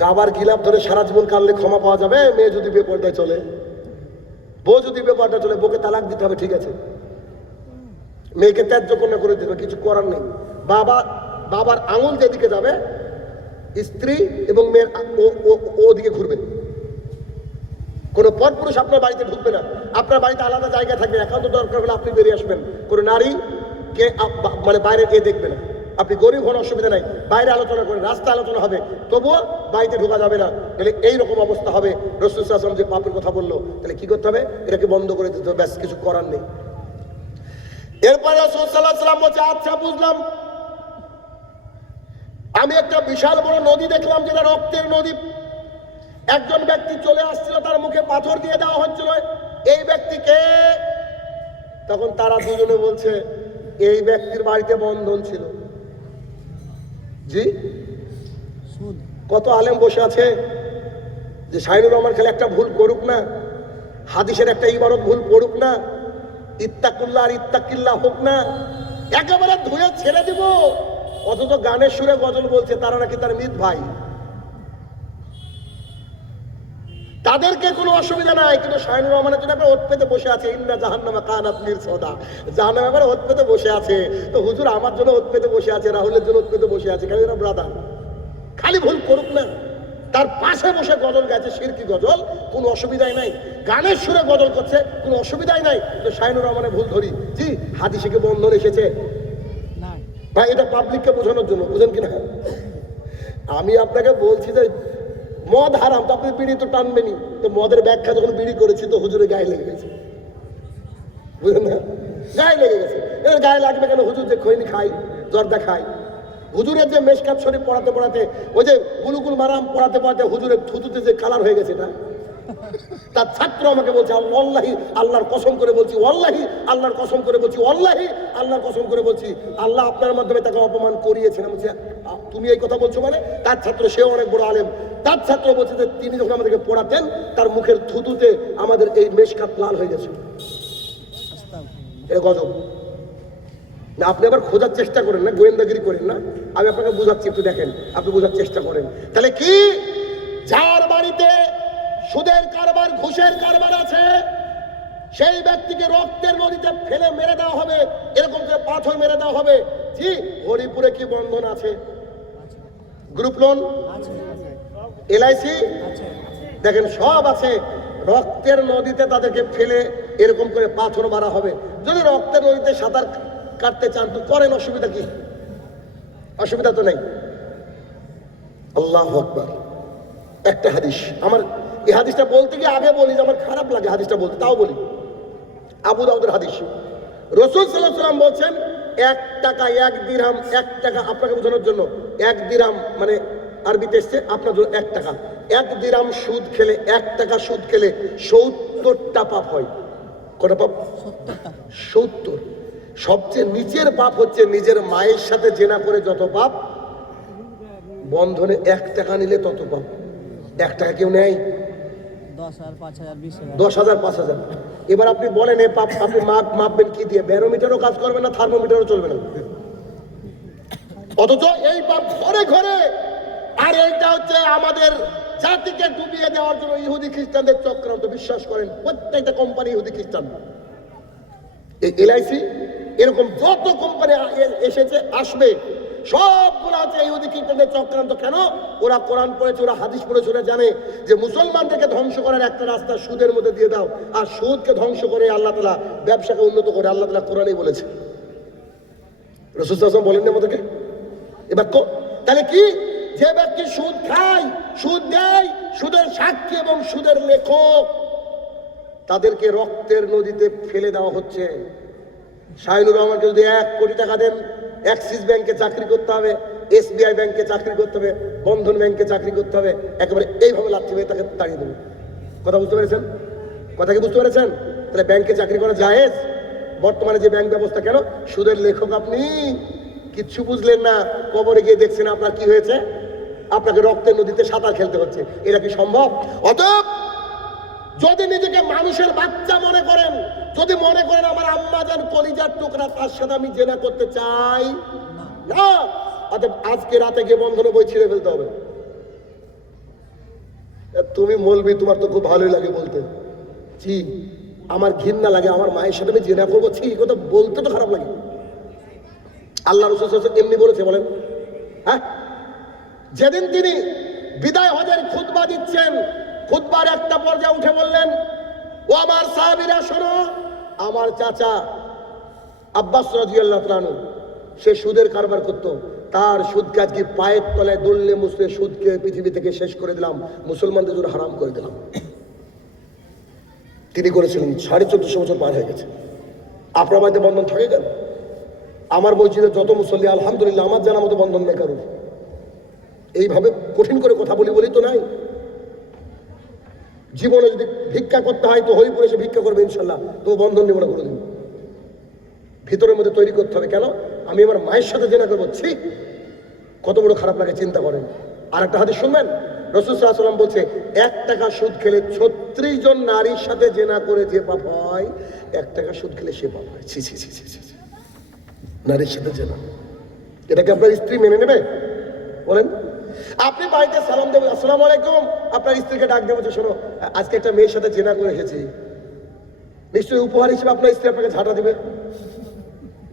কাবার গিলাপ ধরে সারা জীবন কাঁদলে ক্ষমা পাওয়া যাবে? মেয়ে যদি বেপর্দায় চলে, বউ যদি বেপর্দা চলে, বউকে তালাক দিতে হবে, ঠিক আছে, মেয়েকে ত্যায্য কন্যা করে দিতে হবে, কিছু করার নেই। বাবার আঙুল যেদিকে যাবে, স্ত্রী এবং মেয়ের ওদিকে ঘুরবে। কোনো পরপুরুষ আপনার বাড়িতে ঢুকবে না, আপনার বাড়িতে আলাদা জায়গা থাকবে, একান্ত দরকার হলে আপনি বেরিয়ে আসবেন। কোনো নারী কে মানে বাইরে গিয়ে দেখবে না। আপনি গরিব হন, অসুবিধা নাই, বাইরে আলোচনা করেন, রাস্তা আলোচনা হবে, তবুও বাড়িতে ঢোকা যাবে না। তাহলে এইরকম অবস্থা হবে। রাসূল সাল্লাল্লাহু আলাইহি ওয়াসাল্লাম যে পাপের কথা বললো, তাহলে কি করতে হবে? এটাকে বন্ধ করে দিতে হবে, ব্যাস, কিছু করার নেই। এরপরে রাসূল সাল্লাল্লাহু আলাইহি ওয়াসাল্লাম বলছে, আচ্ছা বুঝলাম, আমি একটা বিশাল বড় নদী দেখলাম, যেটা রক্তের নদী। একজন ব্যক্তি চলে আসছিল, তার মুখে পাথর দিয়ে দেওয়া হচ্ছিল। এই ব্যক্তিকে, তখন তারা দুজনে বলছে, এই ব্যক্তির বাড়িতে বন্ধন ছিল। জি, কত আলেম বসে আছে যে শাহিনুর রহমান খালি একটা ভুল করুক না, হাদিসের একটা ইবারত ভুল পড়ুক না, ইত্তাকুল্লাহ আর ইত্তাকিল্লাহ হোক না, একেবারে ধুয়ে ছেড়ে দিব। অথচ গানের সুরে গজল বলছে, তারা নাকি তার মিত ভাই, তাদেরকে কোনো অসুবিধা নাই। কিন্তু শাহিনুর রহমানের জন্য একটা ওত পেতে বসে আছে, ইন্না জাহান্নামা কানাত মিরসাদা, জাহান্নামে এবার ওত পেতে বসে আছে। তো হুজুর আমার জন্য ওত পেতে বসে আছে, রাহুলের জন্য ওত পেতে বসে আছে, কেন এরা ব্রাদার, খালি ভুল করুক না। তার পাশে বসে গজল গাইছে, শিরকি গজল, কোনো অসুবিধাই নাই। গানের সুরে গজল করছে, কোনো অসুবিধাই নাই। তো শাহিনুর রহমানের ভুল ধরি। জি, হাদিসে কি বন্ধন এসেছে? ভাই, এটা পাবলিককে বোঝানোর জন্য, বুঝেন কিনা? আমি আপনাকে বলছি যে মদ হারাম, তো আপনি বিড়ি তো টানবেনি। তো মদের ব্যাখ্যা যখন বিড়ি করেছি, তো হুজুরে গায়ে লেগে গেছে, বুঝলেন না? গায়ে লেগে গেছে। এর গায়ে লাগবে কেন? হুজুর যে খৈনি খাই, জর্দা খাই। হুজুরের যে মেশকাত শরীফ পড়াতে ওই যে বুলুগুল মারাম পড়াতে হুজুরের থুতুতে যে কালার হয়ে গেছে, এটা তার ছাত্র আমাকে বলছে, ওয়াল্লাহি আল্লাহর কসম করে বলছি, ওয়াল্লাহি আল্লাহর কসম করে বলছি, ওয়াল্লাহি আল্লাহর কসম করে বলছি, আল্লাহ আপনার মাধ্যমে তাকে অপমান করিয়েছেন। বলছি, তুমি এই কথা বলছো মানে? তার ছাত্র, সেও অনেক বড় আলেম, তার ছাত্র বলছে যে তিনি যখন আমাদেরকে পড়াতেন, তার মুখের থুতুতে আমাদের এই মেশকাত লাল হয়ে গেছে। এটা গজব না। আপনি আবার খোঁজার চেষ্টা করেন না, গোয়েন্দাগিরি করেন না। আমি আপনাকে বুঝাচ্ছি, একটু দেখেন, আপনি বোঝার চেষ্টা করেন। তাহলে কি, যার বাড়িতে সুদের কারবার, ঘুষের কারবার আছে, সেই ব্যক্তিকে রক্তের নদীতে ফেলে মেরে দেওয়া হবে, এরকম করে পাথর মেরে দেওয়া হবে। জি, হরিপুরে কি বন্ধন আছে? গ্রুপ লোন, এলআইসি, দেখেন সব আছে। রক্তের নদীতে তাদেরকে ফেলে এরকম করে পাথর মারা হবে। যদি রক্তের নদীতে সাঁতার কাটতে চান তো করেন, অসুবিধা কি? অসুবিধা তো নেই। আল্লাহু আকবার। একটা হাদিস, আমার এই হাদিসটা বলতে গিয়ে আগে বলি যে আমার খারাপ লাগে হাদিসটা বলতে, তাও বলি। আবু দাউদের হাদিস, রাসূল সাল্লাল্লাহু আলাইহি ওয়াসাল্লাম বলছেন, 1 টাকা 1 দিরহাম, 1 টাকা আপনাকে বোঝানোর জন্য, 1 দিরহাম মানে আরবিতে এসছে আপনার জন্য 1 টাকা। 1 দিরহাম সুদ খেলে, 1 টাকা সুদ খেলে 70টা পাপ হয়। কটা পাপ? 70। সবচেয়ে নিচের পাপ হচ্ছে নিজের মায়ের সাথে জেনা করে যত পাপ, বন্ধনে 1 টাকা নিলে তত পাপ। 1 টাকা কেউ নেয়? 10,000, 5,000, 20,000। 10,000, 5,000। এবার আপনি বলেন, এ পাপ আপনি মাপবেন কি দিয়ে? ব্যারোমিটারও কাজ করবে না, থার্মোমিটারও চলবে না। অথচ এই পাপ ঘরে ঘরে। আর এইটা হচ্ছে আমাদের জাতিকে ডুবিয়ে দেওয়ার জন্য ইহুদি খ্রিস্টানদের চক্রান্ত। বিশ্বাস করেন, প্রত্যেকটা কোম্পানি ইহুদি খ্রিস্টান। এই এলআইসি, এরকম যত কোম্পানি এসেছে, আসবে, সবগুলো আছে ইহুদি খ্রিস্টানদের চক্রান্ত। কেন? ওরা কোরআন পড়েছে, ওরা হাদিস পড়েছে, ওরা জানে যে মুসলমানদেরকে ধ্বংস করার একটা রাস্তা সুদের মধ্যে দিয়ে দাও, আর সুদকে ধ্বংস করে আল্লাহ তাআলা ব্যবসাকে উন্নত করে। আল্লাহ তাআলা কোরআনেই বলেছে, রাসূল সাল্লাল্লাহু আলাইহি ওয়াসাল্লাম বলেন না আমাদেরকে এ বাক্য। তাহলে কি, যে ব্যক্তি সুদ খায়, সুদ দেয়, সুদের সাক্ষী এবং সুদের লেখক, তাদেরকে রক্তের নদীতে ফেলে দেওয়া হচ্ছে। শাহিনুর রহমানকে যদি 1 কোটি টাকা দেন, অ্যাক্সিস ব্যাংকে চাকরি করতে হবে, SBI ব্যাংকে চাকরি করতে হবে, বন্ধন ব্যাংকে চাকরি করতে হবে, একেবারে এইভাবে লাথি মেরে তাকে তাড়িয়ে দেবে। কথা বুঝতে পেরেছেন? কথা কি বুঝতে পেরেছেন? তাহলে ব্যাংকে চাকরি করা জায়েজ? বর্তমানে যে ব্যাংক ব্যবস্থা, কেন? সুদের লেখক আপনি, কিচ্ছু বুঝলেন না, কবরে গিয়ে দেখছেন আপনার কি হয়েছে, আপনাকে রক্তের নদীতে সাঁতার খেলতে হচ্ছে। এটা কি সম্ভব? অতএব যদি নিজেকে মানুষের বাচ্চা মনে করেন, যদি মনে করেন আমার আম্মা জান কলিজার টুকরা, তার সাথে আমি জেনা করতে চাই না, অতএব আজকে রাতে গিয়ে বন্ধনে বই ছিঁড়ে ফেলতে হবে। তুমি মৌলবি, তোমার তো খুব ভালোই লাগে বলতে, ছি আমার ঘৃণা লাগে, আমার মায়ের সাথে আমি জেনা করবো, ছি কথা বলতে তো খারাপ লাগে। আল্লাহ রাসূল সাল্লাল্লাহু আলাইহি ওয়াসাল্লাম এমনি বলেছে, বলেন? হ্যাঁ, যেদিন তিনি বিদায় হজের খুতবা দিচ্ছেন, খুতবার একটা পর্যায়ে উঠে বললেন, ও আমার সাহাবীরা শোনো, আমার চাচা আব্বাস রাদিয়াল্লাহু তাআলা আনহু সে সুদের কারবার করত, তার সুদ কাজ কি পায়ের তলায় দললে মুসলে সুদকে পৃথিবী থেকে শেষ করে দিলাম, মুসলমানদের জন্য হারাম করে দিলাম। তিনি করেছিলেন, 1450 বছর পার হয়ে গেছে। আপনার বাড়িতে বন্ধন থাকে কেন? আমার মসজিদে যত মুসল্লি আলহামদুলিল্লাহ আমার জানা মতো বন্ধন নেই কারোর। এইভাবে কঠিন করে কথা বলি বলি তো নাই। জীবনে যদি ভিক্ষা করতে হয় তো হরিপুরে এসে ভিক্ষা করবে ইনশাল্লাহ, তো বন্ধন নেব না কোনোদিন। ভিতরের মধ্যে তৈরি করতে হবে। কেন? আমি আমার মায়ের সাথে জেনা করবো, ছি কত বড় খারাপ লাগে, চিন্তা করেন। আর একটা হাদিস শুনবেন, রাসূল সাল্লাল্লাহু আলাইহি ওয়াসাল্লাম বলছে, 1 টাকা সুদ খেলে 36 জন নারীর সাথে জেনা করে যে পাপ হয়, 1 টাকা সুদ খেলে সে পাপ হয়। ছি ছি ছি ছি ছি, নারীর সাথে জেনা, এটাকে আপনার স্ত্রী মেনে নেবে? বলেন। আপনি বাড়িতে সালাম দেবেন, আসসালামু আলাইকুম, আপনার স্ত্রীকে ডাক দেবো যে শোনো আজকে একটা মেয়ের সাথে জেনা করে এসেছি, নিশ্চয়ই উপহার হিসেবে আপনার স্ত্রী আপনাকে ঝাঁটা দিবে,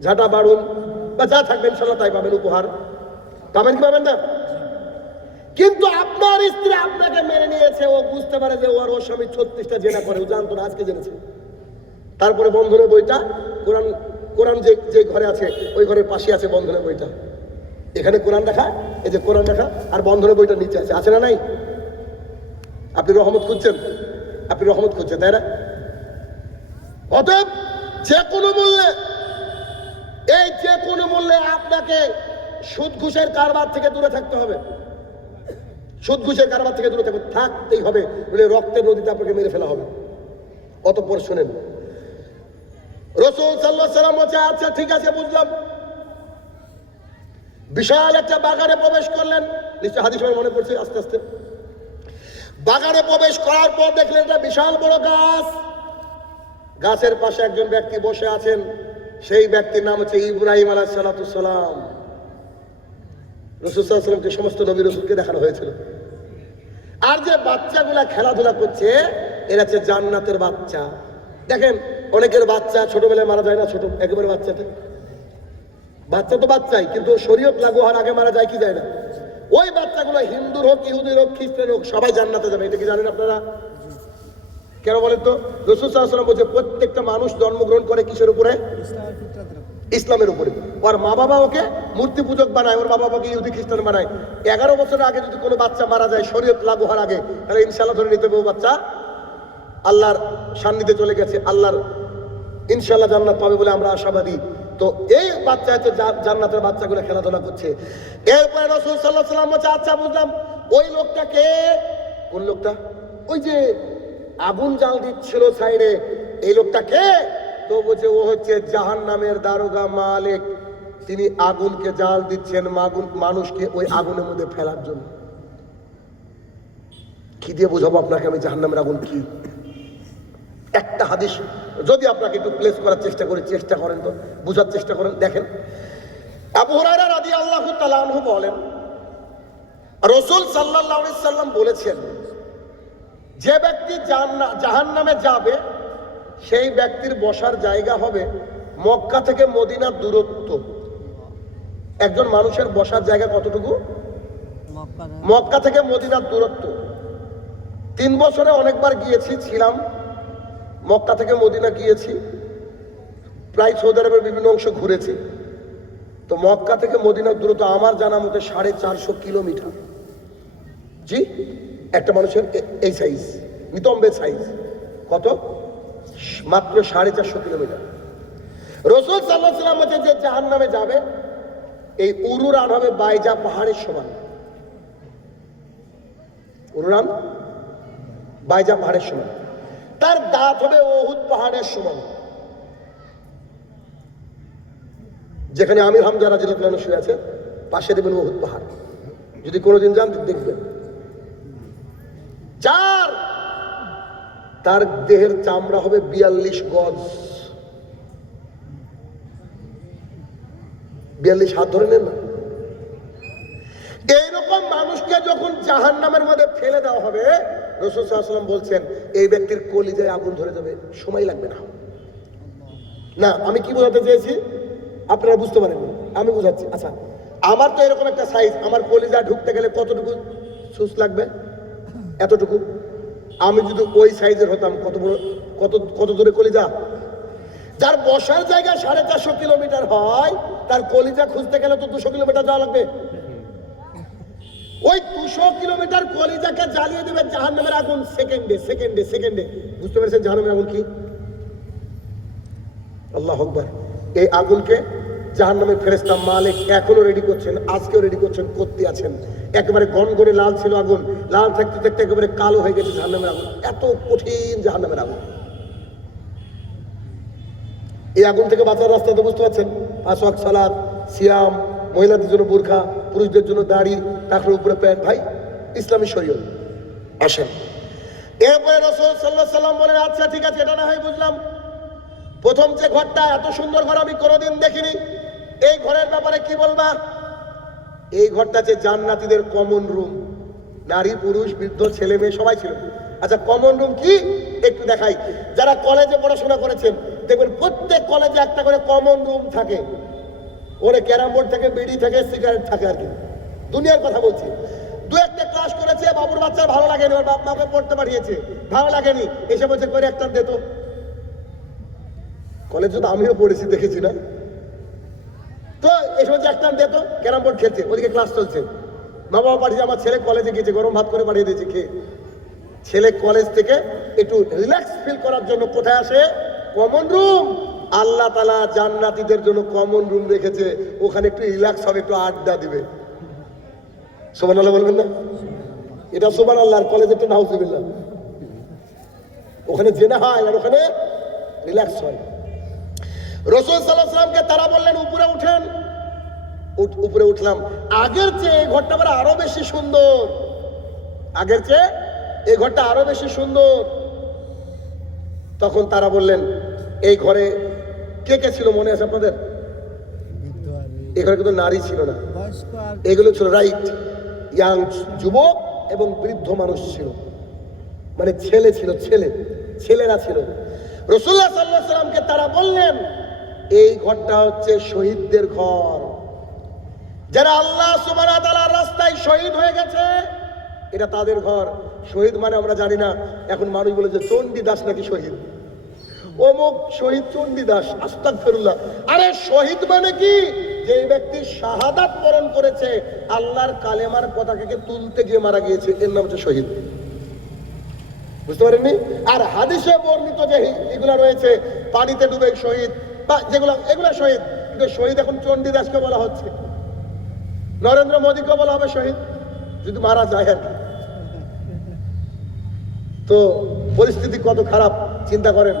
ঝাঁটা বাড়ুন বা যা থাকবে ইনশাল্লাহ তাই পাবেন, উপহার পাবেন কি পাবেন না? কিন্তু আপনার স্ত্রী আপনাকে মেনে নিয়েছে, ও বুঝতে পারে যে ওর স্বামী 36টা জেনা করে, ও জানতো না, আজকে জেনেছে। তারপরে বন্ধনের বইটা, কোরআন কোরআন যে ঘরে আছে ওই ঘরের পাশে আছে বন্ধনের বইটা, এখানে কোরআন রাখা, এই যে কোরআন রাখা, আর বন্ধনের বইটা নিচে আছে, আছে না নাই? আপনি রহমত খুঁজছেন, আপনি রহমত খুঁজছেন, তাই না? অতএব যে কোনো মূল্যে, এই যে কোনো মূল্যে আপনাকে সুদ ঘুষের কারবার থেকে দূরে থাকতে হবে। সুদ ঘুষের কারবার থেকে দূরে থাকতেই হবে, বলে রক্তের নদীতে আপনাকে মেরে ফেলা হবে। অতঃপর শোনেন, রাসূল সাল্লাল্লাহু আলাইহি ওয়াসাল্লাম বলছে, আচ্ছা ঠিক আছে বুঝলাম। বিশাল একটা বাগানে প্রবেশ করলেন, নিশ্চয় হাদিস মনে পড়ছে আস্তে আস্তে। বাগানে প্রবেশ করার পর দেখলেন একটা বিশাল বড় গাছ, গাছের পাশে একজন ব্যক্তি বসে আছেন, সেই ব্যক্তির নাম হচ্ছে ইব্রাহিম আলাইহিস সালাতু ওয়াস সালাম। রাসূল সাল্লাল্লাহু আলাইহি ওয়াসাল্লামকে সমস্ত নবী রাসূলকে দেখানো হয়েছিল। আর যে বাচ্চাগুলা খেলাধুলা করছে, এরা হচ্ছে জান্নাতের বাচ্চা। দেখেন অনেকের বাচ্চা ছোটবেলায় মারা যায় না, ছোট একেবারে বাচ্চাতে, বাচ্চা তো বাচ্চাই, কিন্তু শরীয়ত লাগু হওয়ার আগে মারা যায় কি যায় না? ওই বাচ্চাগুলো হিন্দুর হোক, ইহুদির হোক, খ্রিস্টান হোক, সবাই জান্নাতে যাবে। এটা কি জানেন আপনারা? কেন বলেন তো? রাসূল সাল্লাল্লাহু আলাইহি ওয়াসাল্লাম বলছে, প্রত্যেকটা মানুষ জন্মগ্রহণ করে কিসের উপরে? ইসলামের উপরে। ওর মা বাবা ওকে মূর্তি পূজক বানায়, ওর মা বাবাকে ইহুদি খ্রিস্টান বানায়। 11 বছরের আগে যদি কোনো বাচ্চা মারা যায় শরীয়ত লাগু হওয়ার আগে, তাহলে ইনশাআল্লাহ ধরে নিতে হবে ও বাচ্চা আল্লাহর সান্নিধ্যে চলে গেছে, আল্লাহর ইনশাআল্লাহ জান্নাত পাবে বলে আমরা আশাবাদী। তো এই বাচ্চা হচ্ছে জান্নাতের বাচ্চাগুলো খেলাধুলা করছে। এরপরে রাসূল সাল্লাল্লাহু আলাইহি ওয়াসাল্লাম বলছে, আচ্ছা বুঝলাম, ওই লোকটা কে? কোন লোকটা? ওই যে আগুন জাল দিচ্ছিল সাইডে, এই লোকটা কে? তো বলছে, ও হচ্ছে জাহান্নামের দারোগা মালিক, তিনি আগুনকে জাল দিচ্ছেন মানুষকে ওই আগুনের মধ্যে ফেলার জন্য। কি দিয়ে বোঝাবো আপনাকে আমি জাহান্নামের আগুন কি? একটা হাদিস যদি আপনাকে একটু প্লেস করার চেষ্টা করেন তো বুঝার চেষ্টা করেন। দেখেন, আবু হুরায়রা রাদিয়াল্লাহু তাআলা আনহু বলেন, রাসূল সাল্লাল্লাহু আলাইহি সাল্লাম বলেছেন, যে ব্যক্তি জাহান্নামে যাবে সেই ব্যক্তির বসার জায়গা হবে মক্কা থেকে মদিনার দূরত্ব একজন মানুষের বসার জায়গা কতটুকু? মক্কা মক্কা থেকে মদিনার দূরত্ব 3 বছরে অনেকবার গিয়েছি, ছিলাম মক্কা থেকে মদিনা গিয়েছি, প্রায় সৌদি আরবের বিভিন্ন অংশ ঘুরেছি। তো মক্কা থেকে মদিনার দূরত্ব আমার জানা মতে 450 কিলোমিটার। জি, একটা মানুষের এই সাইজ, নিতম্বের সাইজ কত? মাত্র 450 কিলোমিটার। রাসূল সাল্লাল্লাহু আলাইহি ওয়াসাল্লাম বলেছে যে জাহান্নামে যাবে এই উরুরান হবে বাইজা পাহাড়ের সমান। উরুরান বাইজা পাহাড়ের সমান, তার দাঁত হবে উহুদ পাহাড়ের সমান। যেখানে আমির হামজা রাদিয়াল্লাহু আনহু শুয়ে আছে পাশে দেখবেন উহুদ পাহাড়, যদি কোনোদিন যান দেখবেন। তার দেহের চামড়া হবে 42 গজ, 42 হাত ধরে নেন না। এইরকম মানুষকে যখন জাহান্নামের মধ্যে ফেলে দেওয়া হবে, রাসূল সাল্লাল্লাহু আলাইহি ওয়াসাল্লাম বলছেন এই ব্যক্তির কলিজায় আগুন ধরে যাবে, সময় লাগবে না। না, আমি কি বোঝাতে চেয়েছি আপনারা বুঝতে পারেননি, আমি বুঝাচ্ছি। আচ্ছা, আমার তো এরকম একটা সাইজ, আমার কলিজা ঢুকতে গেলে কতটুকু সুস লাগবে? এতটুকু। আমি যদি ওই সাইজের হতাম কত বড়, কত দূরে কলিজা? যার বসার জায়গা 450 কিলোমিটার হয়, তার কলিজা খুঁজতে গেলে তো 200 কিলোমিটার যাওয়া লাগবে। ওই 200 কিলোমিটার কলিজাকে জ্বালিয়ে দেবে জাহান্নামের আগুন সেকেন্ডে সেকেন্ডে সেকেন্ডে। বুঝতে পেরেছেন জাহান্নামের আগুন কি? আল্লাহু আকবার। এই আগুনকে জাহান্নামের ফেরেশতা মালিক এখনো রেডি করছেন, আজকেও রেডি করছেন, করতে আছেন। একেবারে গনগনে লাল ছিল আগুন, লাল থাকতে থাকতে একেবারে কালো হয়ে গেছে জাহান্নামের আগুন। এত কঠিন জাহান্নামের আগুন। এই আগুন থেকে বাঁচার রাস্তা তো বুঝতে পারছেন, 5 ওয়াক্ত সালাত, সিয়াম, মহিলাদের জন্য বোরখা, পুরুষদের জন্য দাড়ি, টাকর উপরে প্যান্ট। ভাই, ইসলামী শরীয়ত। আসেন, এরপরে রাসূল সাল্লাল্লাহু আলাইহি ওয়াসাল্লাম বলেন আচ্ছা ঠিক আছে, এটা না হয় বুঝলাম, প্রথম যে ঘরটা, এত সুন্দর ঘর আমি কোনোদিন দেখিনি, এই ঘরের ব্যাপারে কি বলবা? এই ঘরটা যে জান্নাতীদের কমন রুম, নারী পুরুষ বৃদ্ধ ছেলে মেয়ে সবাই ছিল। আচ্ছা, কমন রুম কি একটু দেখাই। যারা কলেজে পড়াশোনা করেছেন দেখবেন প্রত্যেক কলেজে একটা করে কমন রুম থাকে। ওরে ক্যারাম বোর্ড থেকে, বিড়ি থেকে, সিগারেট থাকে আর কি, দুনিয়ার কথা বলছি। দু একটা ক্লাস করেছে, বাবুর বাচ্চার ভালো লাগেনি, ওর বাপ মাকে পড়তে পাঠিয়েছে, ভালো লাগেনি, এসে বলছে করে একটা দে তো। কলেজে তো আমিও পড়েছি, দেখেছি না? তো এসে বলছে একটা দে তো, ক্যারাম বোর্ড খেলছে, ওদিকে ক্লাস চলছে। মা বাবা পাঠিয়েছে, আমার ছেলে কলেজে গিয়েছে, গরম ভাত করে পাঠিয়ে দিয়েছে খেয়ে। ছেলে কলেজ থেকে একটু রিল্যাক্স ফিল করার জন্য কোথায় আসে? Common room. আল্লাহ তাআলা জান্নাতীদের জন্য কমন রুম রেখেছে, ওখানে একটু রিল্যাক্স হবে, একটু আড্ডা দিবে। সুবহানাল্লাহ বলবেন না? এটা সুবহানাল্লাহ, আর কলেজে তো নাউজুবিল্লাহ। ওখানে জেনা হয় আর ওখানে রিল্যাক্স হয়। রাসূল সাল্লাল্লাহু আলাইহি ওয়াসাল্লামকে তারা বললেন উপরে উঠেন। উপরে উঠলাম। আগের চেয়ে এই ঘরটা আরো বেশি সুন্দর, আগের চেয়ে এই ঘরটা আরো বেশি সুন্দর। তখন তারা বললেন এই ঘরে কে কে ছিল মনে আছে আপনাদের? এই ঘরে কিন্তু নারী ছিল না, বয়স্ক আর এগুলো ছিল রাইট ইয়াং, যুবক এবং বৃদ্ধ মানুষ ছিল, মানে ছেলে ছিল, ছেলেরা ছিল। রাসূলুল্লাহ সাল্লাল্লাহু আলাইহি ওয়াসাল্লামকে তারা বললেন এই ঘরটা হচ্ছে শহীদদের ঘর, যারা আল্লাহ সুবহানাহু ওয়া তাআলার রাস্তায় শহীদ হয়ে গেছে, এটা তাদের ঘর। শহীদ মানে আমরা জানি না, এখন মানুষ বলে যে চণ্ডী দাস নাকি শহীদ, অমুক শহীদ চণ্ডী দাস, আস্তাগফিরুল্লাহ। আরে শহীদ মানে কি? যে ব্যক্তি শাহাদাত বরণ করেছে, আল্লাহর কালেমার পতাকাকে তুলতে গিয়ে মারা গিয়েছে, এর নাম হচ্ছে শহীদ। বুঝতে পারেননি? আর হাদিসে বর্ণিত যে এগুলা রয়েছে, পানিতে ডুবে শহীদ বা যেগুলো, এগুলা শহীদ। কিন্তু শহীদ এখন চণ্ডী দাসকে বলা হচ্ছে, নরেন্দ্র মোদীকে বলা হবে শহীদ যদি মারা যায় আর কি। তো পরিস্থিতি কত খারাপ চিন্তা করেন।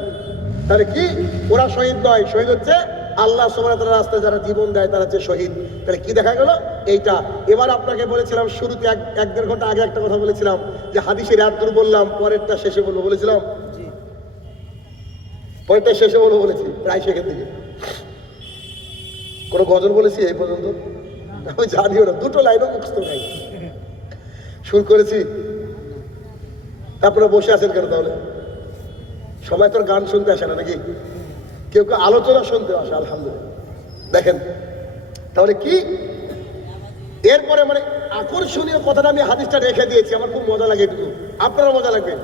তাহলে কি ওরা শহীদ নয়, শহীদ হচ্ছে আল্লাহ সুবহানাহু ওয়া তাআলার রাস্তায় যারা জীবন দেয় তারা হচ্ছে শহীদ। তাহলে কি দেখা গেল? এইটা। এবার আপনাকে বলেছিলাম শুরুতে 1-1.5 ঘন্টা আগে একটা কথা বলেছিলাম যে হাদিসের এতদূর বললাম, পরেরটা শেষে বলবো বলেছিলাম, পরেরটা শেষে বলবো বলেছি, প্রায় শেষের দিকে। কোনো গজল বলেছি এই পর্যন্ত? আমি জানিও না, 2টো লাইনও মুখস্থ নাই। শুরু করেছি, আপনারা বসে আছেন কেন তাহলে? সবাই তোর গান শুনতে আসে না নাকি? কেউ কেউ আলোচনা শুনতে আসে। আলহামদুলিল্লাহ। দেখেন তাহলে কি এরপরে মানে আকর্ষণীয় কথাটা আমি হাদিসটা রেখে দিয়েছি, আমার খুব মজা লাগে একটু, আপনারও মজা লাগবে।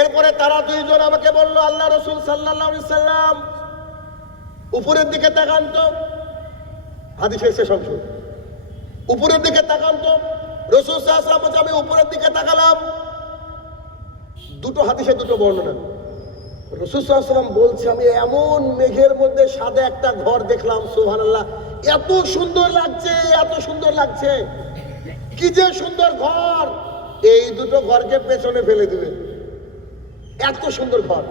এরপরে তারা দুইজন আমাকে বললো, আল্লাহ রসুল সাল্লাল্লাহু আলাইহি সাল্লাম উপরের দিকে তাকান তো, হাদিসের শেষ অংশ, উপরের দিকে তাকান তো। রসুল সাল্লাল্লাহু আলাইহি ওয়াসাল্লাম বলছে, আমি উপরের দিকে তাকালাম। দুটো হাদিসে দুটো বর্ণনা। রসুল সাল্লাল্লাহু আলাইহি ওয়াসাল্লাম বলছে, আমি এমন মেঘের মধ্যে সাদা একটা ঘর দেখলাম, সুবহানাল্লাহ, এত সুন্দর লাগছে, এত সুন্দর লাগছে, কি যে সুন্দর ঘর, এই দুটো ঘরকে পেছনে ফেলে দিবে, এত সুন্দর ঘর।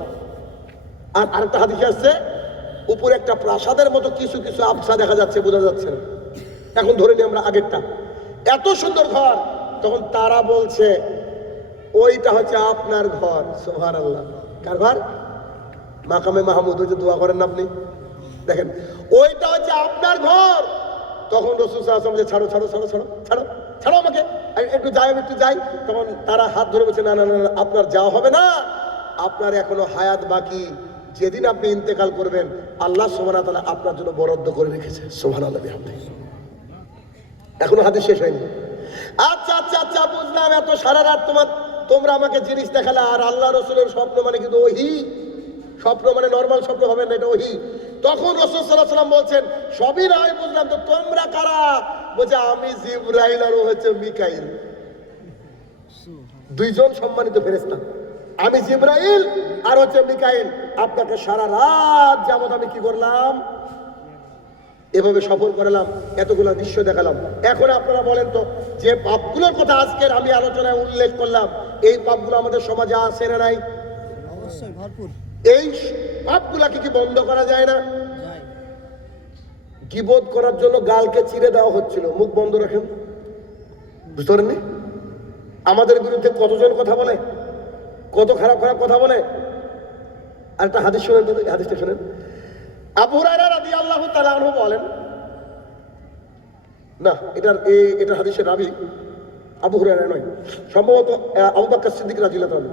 আর আরেকটা হাদিসে আসছে, উপরে একটা প্রাসাদের মতো কিছু কিছু আবছা দেখা যাচ্ছে, বোঝা যাচ্ছে না। এখন ধরে নিই আমরা আগেরটা, এত সুন্দর ঘর। তখন তারা বলছে, ওইটা হচ্ছে আপনার ঘর। সুবহানাল্লাহ। কার ঘর? মাকামে মাহমুদ, ওই যে দোয়া করেন না আপনি, দেখেন ওইটা হচ্ছে আপনার ঘর। তখন রাসূল সাল্লাল্লাহু আলাইহি ওয়াসাল্লাম বলে, ছাড়ো ছাড়ো ছাড়ো ছাড়ো ছাড়ো ছাড়ো আমাকে, আমি একটু যাই, আমি একটু যাই। তখন তারা হাত ধরে বলছে, না না না না, আপনার যাওয়া হবে না, আপনার এখনো হায়াত বাকি, যেদিন আপনি ইন্তেকাল করবেন আল্লাহ সুবহানাহু ওয়া তাআলা আপনার জন্য বরাদ্দ করে রেখেছে। সুবহানাল্লাহ বিহামদিহি। এখনো হাদিস শেষ হয়নি। আচ্ছা আচ্ছা আচ্ছা, বুঝলাম, এত সারা রাত তোমরা আমাকে জিনিস দেখালে, আর আল্লাহ রসুলের স্বপ্ন মানে কিন্তু ওহি, স্বপ্ন মানে নর্মাল স্বপ্ন হবে না, এটা ওহি। তখন রাসূল সাল্লাল্লাহু আলাইহি ওয়াসাল্লাম বলছেন, সবই নয় বুঝলাম, তো তোমরা কারা? বলছে, আমি জিবরাইল আর ও হচ্ছে মিকাইল, দুইজন সম্মানিত ফেরেশতা। আমি জিবরাইল আর হচ্ছে মিকাইল, আপনাকে সারা রাত যাবত আমি কি করলাম, এভাবে সফর করালাম, এতগুলো দৃশ্য দেখালাম। এখন আপনারা বলেন তো, যে পাপগুলোর কথা আজকের আমি আলোচনায় উল্লেখ করলাম, এই পাপগুলো আমাদের সমাজে আছে না নাই? অবশ্যই ভরপুর। এই পাপগুলাকে কি বন্ধ করা যায় না? যায়। গীবত করার জন্য গালকে চিরে দেওয়া হচ্ছিল, মুখ বন্ধ রাখেন, বুঝতে পারেননি? আমাদের বিরুদ্ধে কতজন কথা বলে, কত খারাপ খারাপ কথা বলে। আর একটা হাদিস শোনেন, হাদিসটা শোনেন। আবু হুরায়রা রাদিয়াল্লাহু তাআলা আনহু বলেন, না এটা হাদিসের রাবী আবু হুরায়রা নয়, সম্ভবত আবু বকর সিদ্দিক রাদিয়াল্লাহু তাআলা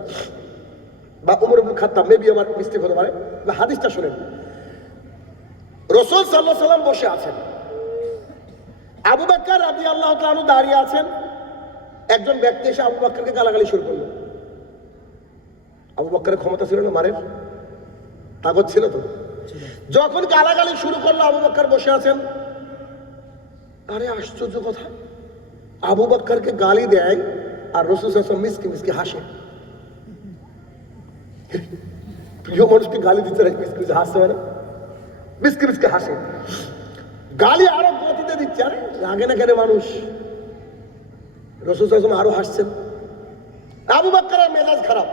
বা উমর ইবনে খাত্তাব, মেবি আমার মিস্টেক হতে পারে। না, হাদিসটা শুনেন। রাসূল সাল্লাল্লাহু আলাইহি ওয়াসাল্লাম বসে আছেন, আবু বকর রাদিয়াল্লাহু তাআলা আনহু দাঁড়িয়ে আছেন। একজন ব্যক্তি এসে আবু বকরকে গালাগালি শুরু করলো। আবু বকরের ক্ষমতা ছিল না মারের, তাগত ছিল তো। যখন গালাগালি শুরু করলো, আবু বকর বসে আছেন। আরে আশ্চর্য কথা, আবু বকরকে গালি দেয় আর রাসূল সাল্লাল্লাহু আলাইহি ওয়াসাল্লাম মিসকি মিসকি হাসে। প্রিয় মানুষকে গালি দিতে মিসকি মিসকি হাসতে হয় না? মিসকি মিসকি হাসে, গালি আরো গতিতে দিচ্ছে। আরে রাগে না কেন মানুষ? রাসূল সাল্লাল্লাহু আলাইহি ওয়াসাল্লাম আরো হাসছেন। আবু বকরের মেজাজ খারাপ,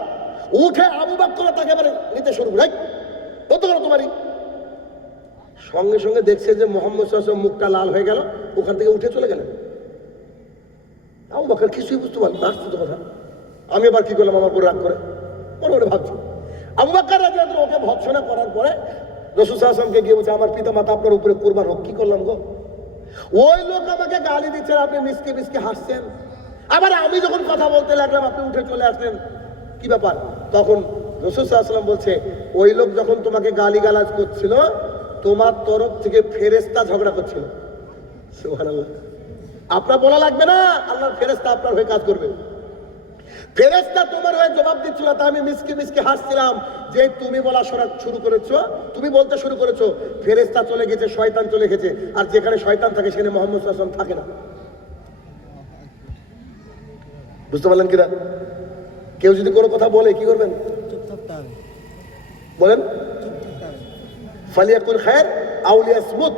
উঠে আবু বকর তাকে নিতে শুরু করে, কত করো তোমারই। সঙ্গে সঙ্গে দেখছে যে মুহাম্মদ সাল্লাল্লাহু আলাইহি ওয়াসাল্লাম মুখটা লাল হয়ে গেল, ওখান থেকে উঠে চলে গেলেন। আবু বকর কিছুই বুঝতে পারল না, আশ্চর্য কথা। আমি আবার কি করলাম, আমার উপর রাগ করে মনে মনে ভাবছি। আবু বকর রাদিয়াল্লাহু আনহু ওকে ভৎসনা করার পরে রাসূল সাল্লাল্লাহু আলাইহি ওয়াসাল্লামকে গিয়ে বলছে, আমার পিতা মাতা আপনার উপরে কুরবান হোক, কি করলাম গো? ওই লোক আমাকে গালি দিচ্ছেন, আপনি মিসকে মিসকে হাসছেন। আবার আমি যখন কথা বলতে লাগলাম, আপনি উঠে চলে আসলেন, কি ব্যাপার? তখন রাসূল সাল্লাল্লাহু আলাইহি ওয়াসাল্লাম বলছে, ওই লোক যখন তোমাকে গালিগালাজ করছিল, তোমার তরফ থেকে ফেরেশতা ঝগড়া করছিল। সুবহানাল্লাহ। আপনার বলা লাগবে না, আল্লাহর ফেরেশতা আপনার হয়ে কাজ করবে। ফেরেশতা তোমার হয়ে জবাব দিচ্ছিল, তা আমি মিসকে মিসকে হাসছিলাম যে তুমি বলা শুরু করেছো, তুমি বলতে শুরু করেছো, ফেরেশতা চলে গেছে, শয়তান চলে গেছে, আর যেখানে শয়তান থাকে সেখানে মুহাম্মদ সাল্লাল্লাহু আলাইহি ওয়াসাল্লাম থাকে না। বুঝতে পারলেন কিনা? কেউ যদি কোনো কথা বলে কি করবেন? চুপ থাকতে হবে। বলেন, চুপ থাকতে হবে। ফালিয়াকুল খায়র আও লিয়াসমুত।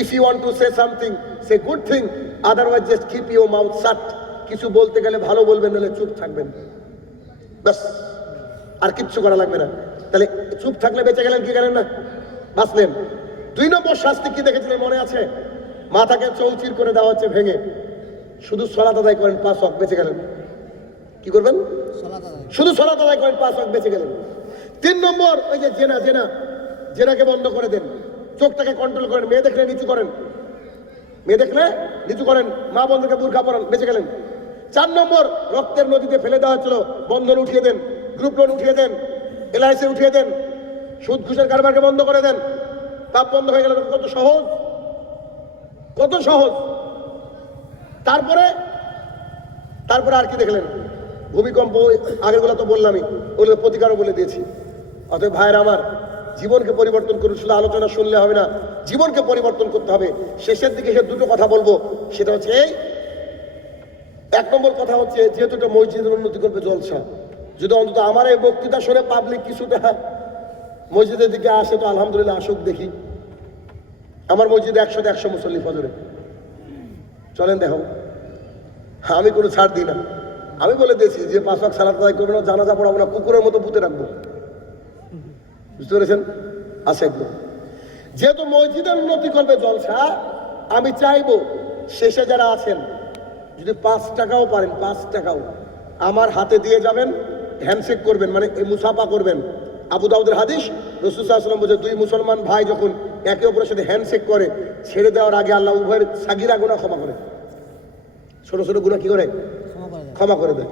If you want to say something, say good thing, otherwise just keep your mouth shut. কিছু বলতে গেলে ভালো বলবেন, নাহলে চুপ থাকবেন, ব্যাস, আর কিচ্ছু করা লাগবে না। তাহলে চুপ থাকলে বেঁচে গেলেন, কি গেলেন না, বাঁচলেন। 2 নম্বর শাস্তি কি দেখেছিলেন মনে আছে? মাথাকে চৌচির করে দেওয়া হচ্ছে ভেঙে, শুধু সালাত আদায় করেন 5 ওয়াক্ত, বেঁচে গেলেন। কি করবেন? সালাত আদায়। শুধু সালাত আদায় করেন 5 ওয়াক্ত, বেঁচে গেলেন। 3 নম্বর, ওই যে জেনাকে বন্ধ করে দেন, চোখটাকে কন্ট্রোল করেন, মেয়ে দেখলে নিচু করেন, মেয়ে দেখলে নিচু করেন, মা বন্ধুকে বুরকা পরান, বেঁচে গেলেন। 4 নম্বর, রক্তের নদীতে ফেলে দেওয়া হচ্ছিল, বন্ধন উঠিয়ে দেন, গ্রুপ লোন উঠিয়ে দেন, এলআইসি উঠিয়ে দেন, সুদ ঘুষের কারবারকে বন্ধ করে দেন, পাপ বন্ধ হয়ে গেল। কত সহজ! কত সহজ। তারপরে তারপরে আর কি দেখলেন? ভূমিকম্প, আগেরগুলো তো বললামই, ওগুলো প্রতিকারও বলে দিয়েছি। অতএব ভাইয়েরা আমার, জীবনকে পরিবর্তন করুন, শুধু আলোচনা শুনলে হবে না, জীবনকে পরিবর্তন করতে হবে। শেষের দিকে সে দুটো কথা বলবো, সেটা হচ্ছে এই, 1 নম্বর কথা হচ্ছে, যেহেতু এটা মসজিদের উন্নতি করবে জলসা, যদি অন্তত আমার এই বক্তৃতা শুনে পাবলিক কিছুটা মসজিদের দিকে আসে তো আলহামদুলিল্লাহ, আসুক দেখি। আমার মসজিদে 100-তে 100 মুসল্লি ফজরে, চলেন দেখো। আমি কোনো ছাড় দিই না। আমি বলে দিয়েছি যে 5 ওয়াক্ত সালাত আদায় করবো না, জানাজা পড়াবো না, কুকুরের মতো পুঁতে রাখবো। বুঝতে পেরেছেন? আছে একদম। যেহেতু মসজিদের উন্নতি করবে জলসা, আমি চাইবো শেষে যারা আছেন, যদি 5 টাকাও পারেন, 5 টাকাও আমার হাতে দিয়ে যাবেন, হ্যান্ডশেক করবেন, মানে মুসাফা করবেন। আবু দাউদের হাদিস, রাসূল সাল্লাল্লাহু আলাইহি ওয়াসাল্লাম বলেছে, 2 মুসলমান ভাই যখন একে অপরের সাথে হ্যান্ডশেক করে, ছেড়ে দেওয়ার আগে আল্লাহ উভয়ের সাগিরা গুনাহ ক্ষমা করে, ছোট ছোট গুনাহ কি করে? ক্ষমা করে দেয়। ক্ষমা করে দেয়।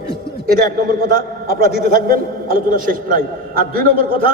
এটা 1 নম্বর কথা, আপনারা দিতে থাকবেন, আলোচনা শেষ প্রায়। আর 2 নম্বর কথা,